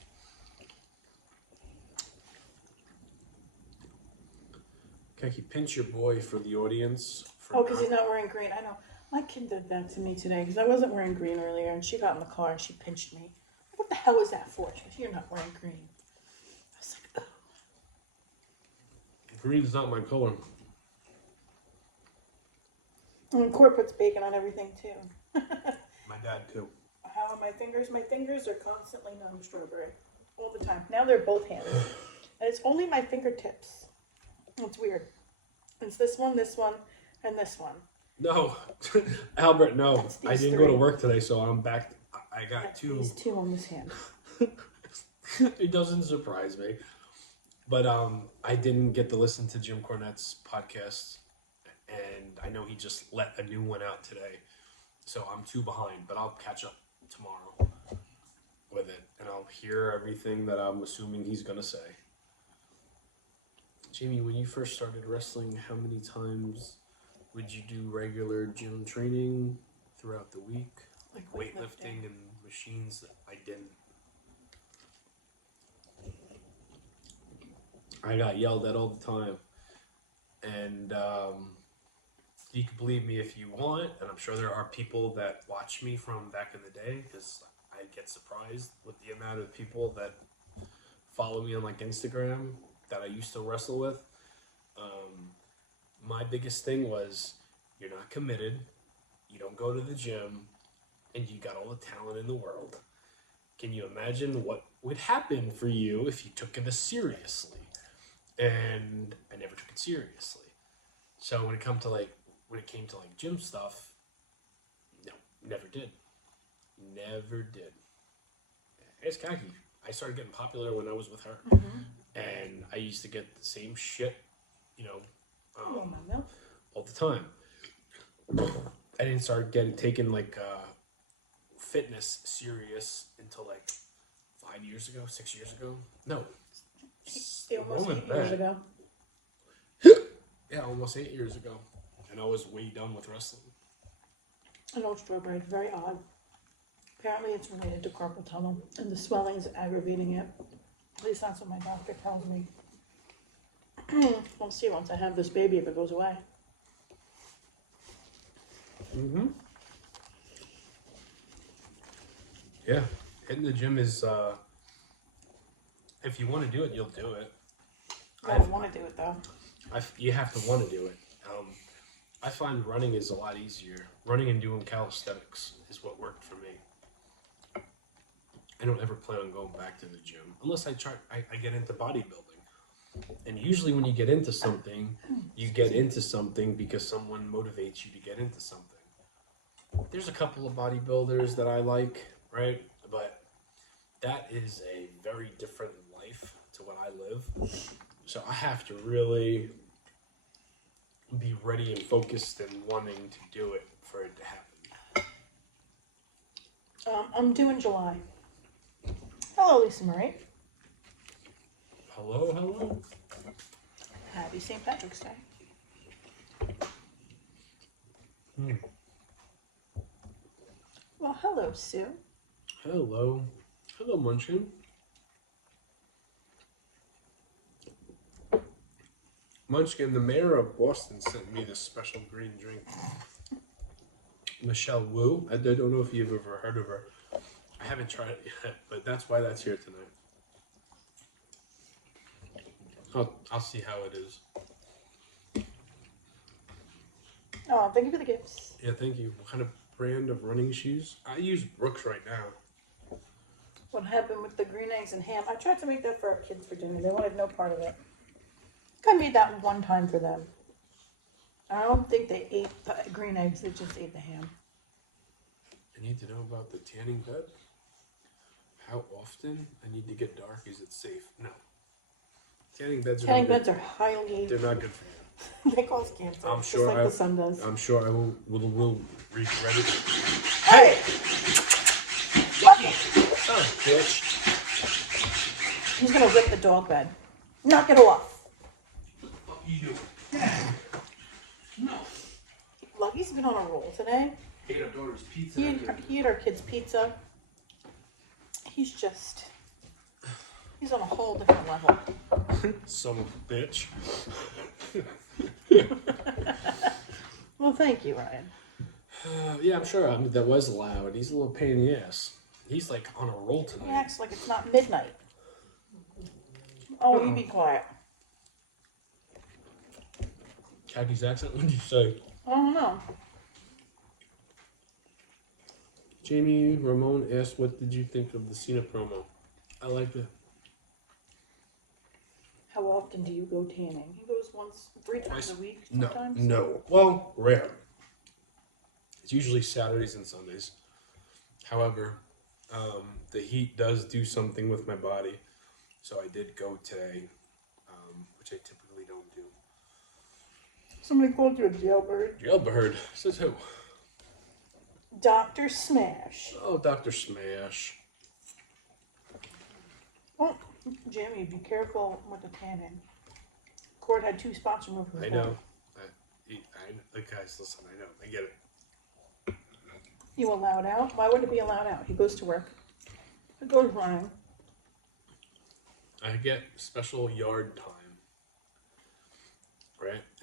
Keki, pinch your boy for the audience. Oh, because he's not wearing green. I know. My kid did that to me today because I wasn't wearing green earlier, and she got in the car and she pinched me. What the hell is that for? She goes, "You're not wearing green." I was like, "Oh." Green's not my color. And Court puts bacon on everything too. My dad too. How are my fingers? My fingers are constantly numb strawberry all the time. Now they're both hands, and it's only my fingertips. It's weird. It's this one, and this one. No, Albert, no. It's these I didn't go to 3. work today, so I'm back. I got That's 2. These 2 on this hand. It doesn't surprise me. But I didn't get to listen to Jim Cornette's podcast, and I know he just let a new one out today. So I'm 2 behind, but I'll catch up tomorrow with it, and I'll hear everything that I'm assuming he's going to say. Jamie, when you first started wrestling, how many times would you do regular gym training throughout the week? Like weightlifting and machines? I didn't. I got yelled at all the time. And you can believe me if you want, and I'm sure there are people that watch me from back in the day because I get surprised with the amount of people that follow me on like Instagram that I used to wrestle with. Um, my biggest thing was you're not committed, you don't go to the gym, and you got all the talent in the world. Can you imagine what would happen for you if you took this seriously? And I never took it seriously. So when it came to like gym stuff, no, never did. Never did. It's khaki. I started getting popular when I was with her. And I used to get the same shit, you know, all the time. I didn't start getting taken like fitness serious until like 5 years ago, 6 years ago. No, Almost 8 years ago. Yeah, almost 8 years ago, and I was way done with wrestling. I know strawberry, very odd. Apparently it's related to carpal tunnel, and the swelling's aggravating it. At least that's what my doctor tells me. We'll see once I have this baby if it goes away. Yeah, hitting the gym is, if you want to do it, you'll do it. I don't want to do it though. You have to want to do it. I find running is a lot easier. Running and doing calisthenics is what worked for me. I don't ever plan on going back to the gym unless I get into bodybuilding. And usually when you get into something, you get into something because someone motivates you to get into something. There's a couple of bodybuilders that I like, right? But that is a very different life to what I live. So I have to really be ready and focused and wanting to do it for it to happen. I'm due in July. Hello, Lisa Marie. Hello, hello. Happy St. Patrick's Day. Well, hello, Sue. Hello. Hello, Munchkin. Munchkin, the mayor of Boston sent me this special green drink. Michelle Wu. I don't know if you've ever heard of her. I haven't tried it yet, but that's why that's here tonight. I'll see how it is. Oh, thank you for the gifts. Yeah, thank you. What kind of brand of running shoes? I use Brooks right now. What happened with the green eggs and ham? I tried to make that for our kids for dinner. They wanted no part of it. I made that one time for them. I don't think they ate the green eggs. They just ate the ham. I need to know about the tanning bed. How often I need to get dark? Is it safe? No. Tanning beds are Tanning not beds are highly. They're not good for you. They cause cancer. I'm just sure like the sun does. I'm sure I will regret it. Hey! Lucky! Son of a bitch. He's gonna rip the dog bed. Knock it off. What are you doing? No. Lucky's been on a roll today. Ate our daughter's pizza. He ate our kids' pizza. He's on a whole different level. Son of a bitch. Well, thank you, Ryan. Yeah, I'm sure. I mean, that was loud. He's a little pain in the ass. He's like on a roll He tonight. acts like it's not midnight. Oh, you be quiet. Khakis accent? What did you say? I don't know. Jamie Ramon asked, what did you think of the Cena promo? I liked it. How often do you go tanning? He goes three times a week sometimes? No. Well, rare. It's usually Saturdays and Sundays. However, the heat does do something with my body. So I did go today, which I typically don't do. Somebody called you a jailbird. Jailbird. Says who? Dr. Smash. Oh, Dr. Smash. Oh, Jamie, be careful with the tanning. Cord had 2 spots removed from his I know. head. Guys, listen, I know. I get it. You allowed out? Why would it be allowed out? He goes to work. He goes running. I get special yard time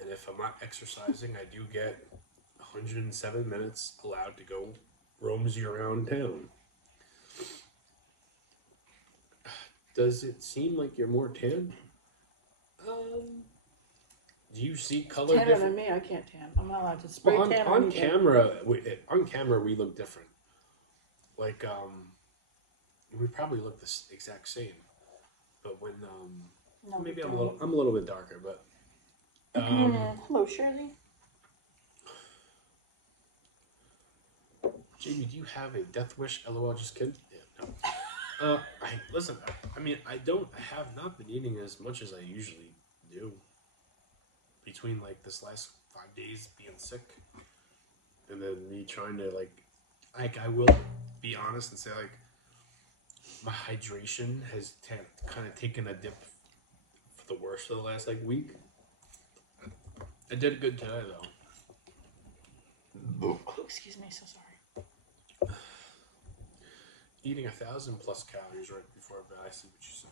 And if I'm not exercising, I do get 107 minutes allowed to go roamsy around town. Does it seem like you're more tan? Do you see color Tanner different? than me, I can't tan. I'm not allowed to spray Well, tan or on anything. camera, we look different. Like, we probably look the exact same. But when, No, maybe we I'm don't. a little bit darker, but, Hello, Shirley. Jamie, do you have a death wish? LOL, just kidding. Yeah, no. Listen. I mean, I have not been eating as much as I usually do. Between like this last 5 days being sick, and then me trying to like I will be honest and say like my hydration has kind of taken a dip for the worst for the last like week. I did good today though. Oh, excuse me, so sorry. Eating 1,000+ calories right before bed. I see what you said.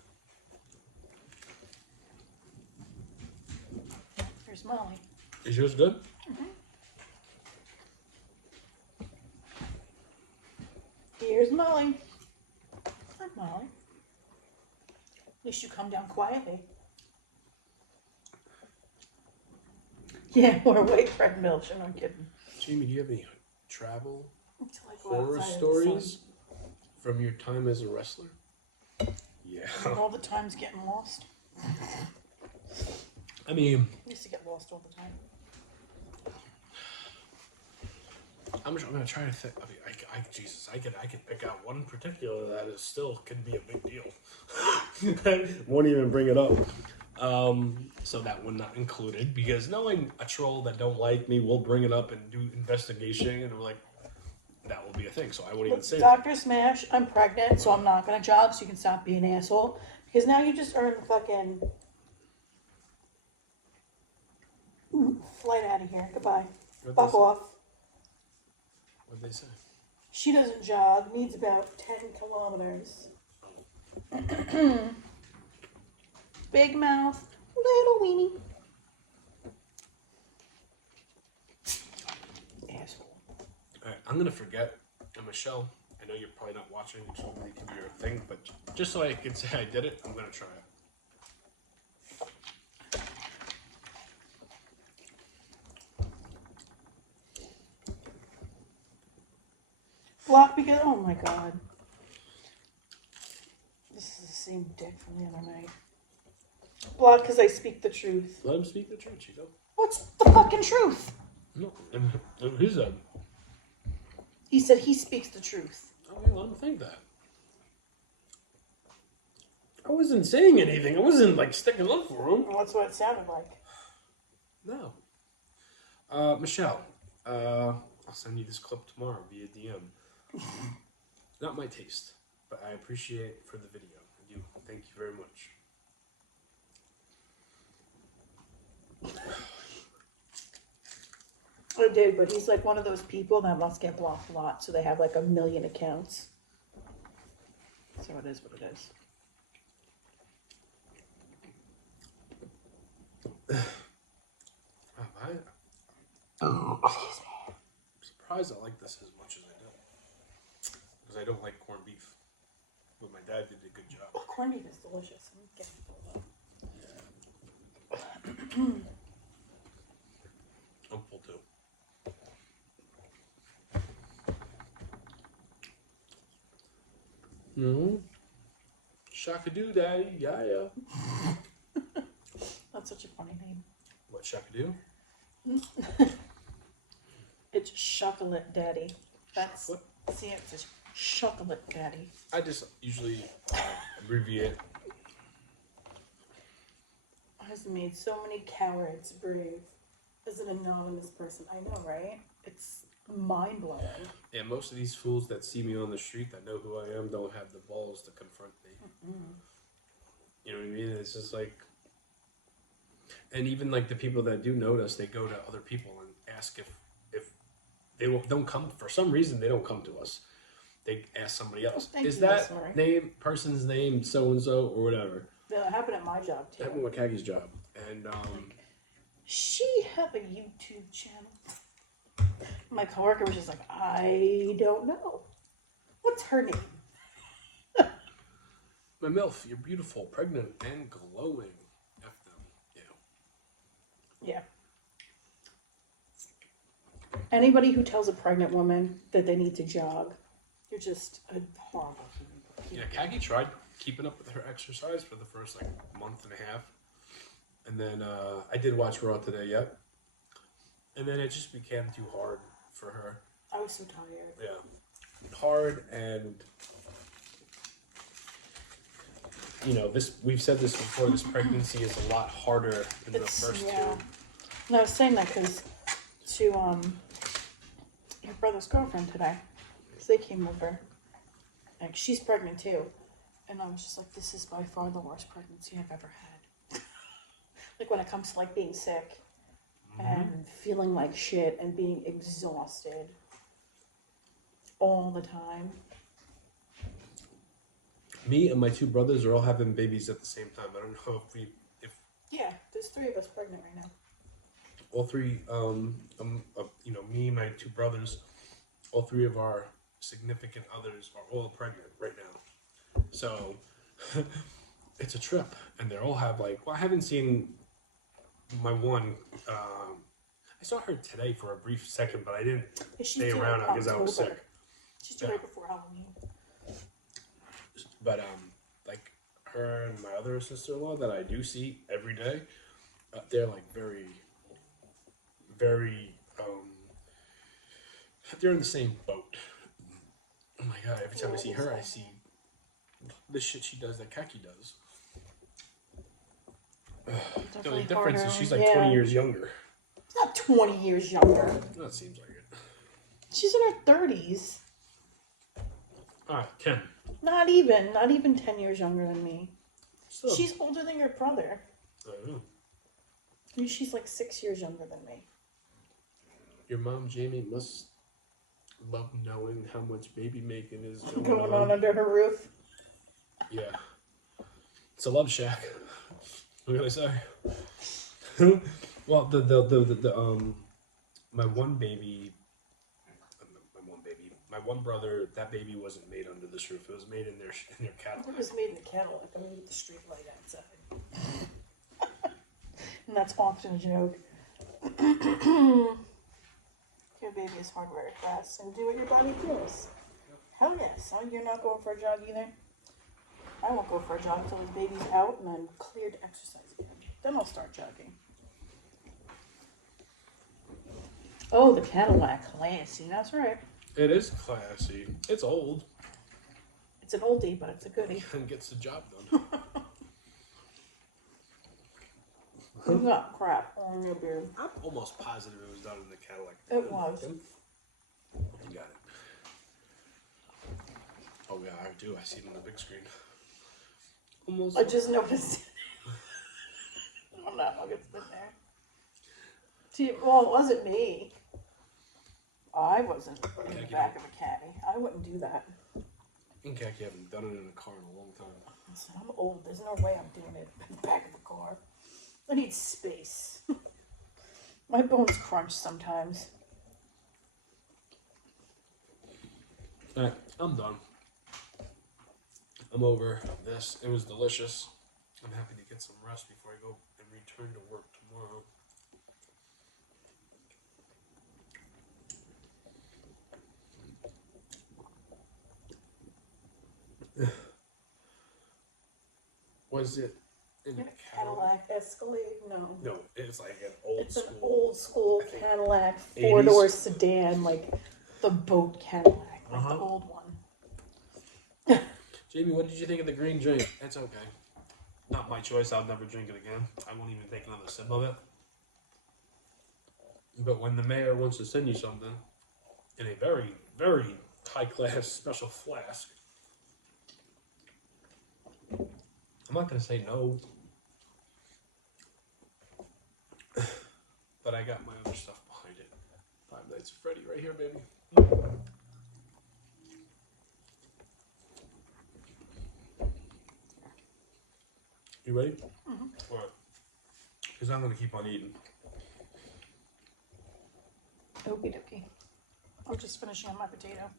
Here's Molly. Is yours good? Here's Molly. Hi, Molly. At least you come down quietly. Yeah, more weight Fred Milch. I'm not kidding. Jamie, do you have any travel Until I go horror outside of the stories from your time as a wrestler? Yeah. sun. All the times getting lost. I mean, I used to get lost all the time. I'm gonna try to think. I mean, Jesus, I could pick out one particular that is still can be a big deal. Won't even bring it up. So that one not included because knowing a troll that don't like me will bring it up and do investigation, and we're like, that will be a thing. So I won't even say that. Dr. Smash, I'm pregnant, so I'm not gonna jog, so you can stop being an asshole. Because now you just earned the fucking flight out of here. Goodbye. What'd Fuck they say? off. What'd they say? She doesn't jog, needs about 10 kilometers. Big mouth, little weenie. Asshole. Alright, I'm gonna forget. And Michelle, I know you're probably not watching, so you can do your thing, but just so I can say I did it, I'm gonna try it. Block because, oh my god. This is the same dick from the other night. Block because I speak the truth. Let him speak the truth, Chico. What's the fucking truth? No, and he said, He said he speaks the truth. okay, let him think that. I wasn't saying anything. I wasn't like sticking up for him. Well, that's what it sounded like. No. Michelle, I'll send you this clip tomorrow via DM. Not my taste, but I appreciate it for the video. I do. Thank you very much. I did, but he's like one of those people that must get blocked a lot, so they have like 1 million accounts. So it is what it is. I'm surprised I like this as much as I do. Because I don't like corned beef. But my dad did a good job. Oh, corned beef is delicious. I'm getting full up. I'm full too. Mm-hmm. Shakadoo, Daddy. Yeah. That's such a funny name. What, Shakadoo? It's Chocolate Daddy. That's Chocolate? see it says Chocolate Daddy. I just usually abbreviate. Has made so many cowards brave as an anonymous person. I know, right? It's mind blowing. And most of these fools that see me on the street that know who I am don't have the balls to confront me. You know what I mean? It's just like, and even like the people that do notice, they go to other people and ask if they don't come for some reason. They don't come to us. They ask somebody else. Thank Is you, that listener. person's name so and so or whatever? That happened at my job too. That happened with Kagi's job, and she have a YouTube channel? My coworker was just like, I don't know. What's her name? My MILF, you're beautiful, pregnant, and glowing. F them. Yeah. Yeah. Anybody who tells a pregnant woman that they need to jog, you're just a horrible human. Yeah, Kagi tried keeping up with her exercise for the first like month and a half. And then I did watch Raw today, yep. And then it just became too hard for her. I was so tired. Yeah. Hard, and you know, this, we've said this before, this pregnancy is a lot harder than the first two. And I was saying that because to your brother's girlfriend today, because they came over, like she's pregnant too, and I was just like, this is by far the worst pregnancy I've ever had. Like when it comes to like being sick and feeling like shit and being exhausted all the time. Me and my two brothers are all having babies at the same time. I don't know if Yeah, there's 3 of us pregnant right now. all three, you know, me, my two brothers, all 3 of our significant others are all pregnant right now. So it's a trip, and they all have like. Well, I haven't seen my one. I saw her today for a brief second, but I didn't stay around because I was sick. She's due right before Halloween. But like her and my other sister-in-law that I do see every day, they're like very, very. They're in the same boat. Oh my god! Every time I see her, I see the shit she does that Kaki does. The only difference is she's like 20 years younger. Not 20 years younger. That seems like it. She's in her 30s. Ah, 10. Not even 10 years younger than me. Still. She's older than your brother. I don't know. And she's like 6 years younger than me. Your mom, Jamie, must love knowing how much baby making is Going on under her roof. Yeah. It's a love shack. What can I say? Well, my one brother, that baby wasn't made under this roof. It was made in their Cadillac. It was made in the Cadillac. I mean, with the street light outside. And that's often a joke. Your baby is hardware class and do what your body feels. Hell yes. So you're not going for a jog either? I won't go for a jog until this baby's out and I'm cleared to exercise again. Then I'll start jogging. Oh, the Cadillac. Classy. That's right. It is classy. It's old. It's an oldie, but it's a goodie. And gets the job done. You got crap on your beard. I'm almost positive it was done in the Cadillac. It was. You got it. Oh yeah, I do. I see it on the big screen. Almost. I just noticed. I'm not gonna get in there. See, well, it wasn't me. I wasn't in the back of a caddy. I wouldn't do that. In fact, you haven't done it in a car in a long time. Listen, I'm old. There's no way I'm doing it in the back of a car. I need space. My bones crunch sometimes. Alright, I'm done. I'm over this. It was delicious. I'm happy to get some rest before I go and return to work tomorrow. Was it in a Cadillac Escalade? No. No, it's like an old It's school. an old school Cadillac 80s. 4-door sedan, like the boat Cadillac, like the old one. Jamie, what did you think of the green drink? It's okay. Not my choice. I'll never drink it again. I won't even take another sip of it. But when the mayor wants to send you something in a very, very high-class special flask, I'm not going to say no. But I got my other stuff behind it. 5 Nights at Freddy right here, baby. You ready? Mm-hmm. All right. Because I'm going to keep on eating. Okie dokie. I'm just finishing on my potato.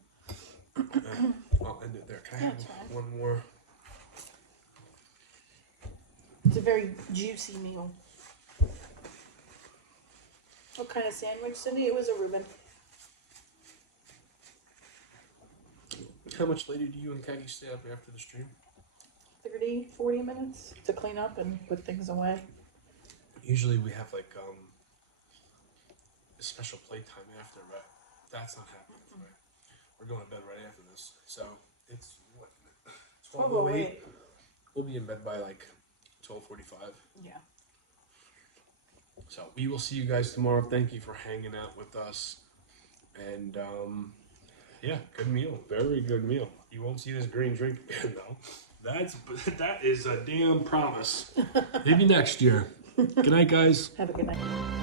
I'll end it there. Can I Yeah, have it's fine. one more? It's a very juicy meal. What kind of sandwich, Cindy? It was a Reuben. How much later do you and Kaggy stay up after the stream? 30, 40 minutes to clean up and put things away. Usually we have like a special playtime after, but that's not happening tonight. We're going to bed right after this, so it's what 12:08. We'll be in bed by like 12:45. Yeah. So we will see you guys tomorrow. Thank you for hanging out with us, and yeah, good meal, very good meal. You won't see this green drink again though. That is a damn promise. Maybe next year. Good night, guys. Have a good night.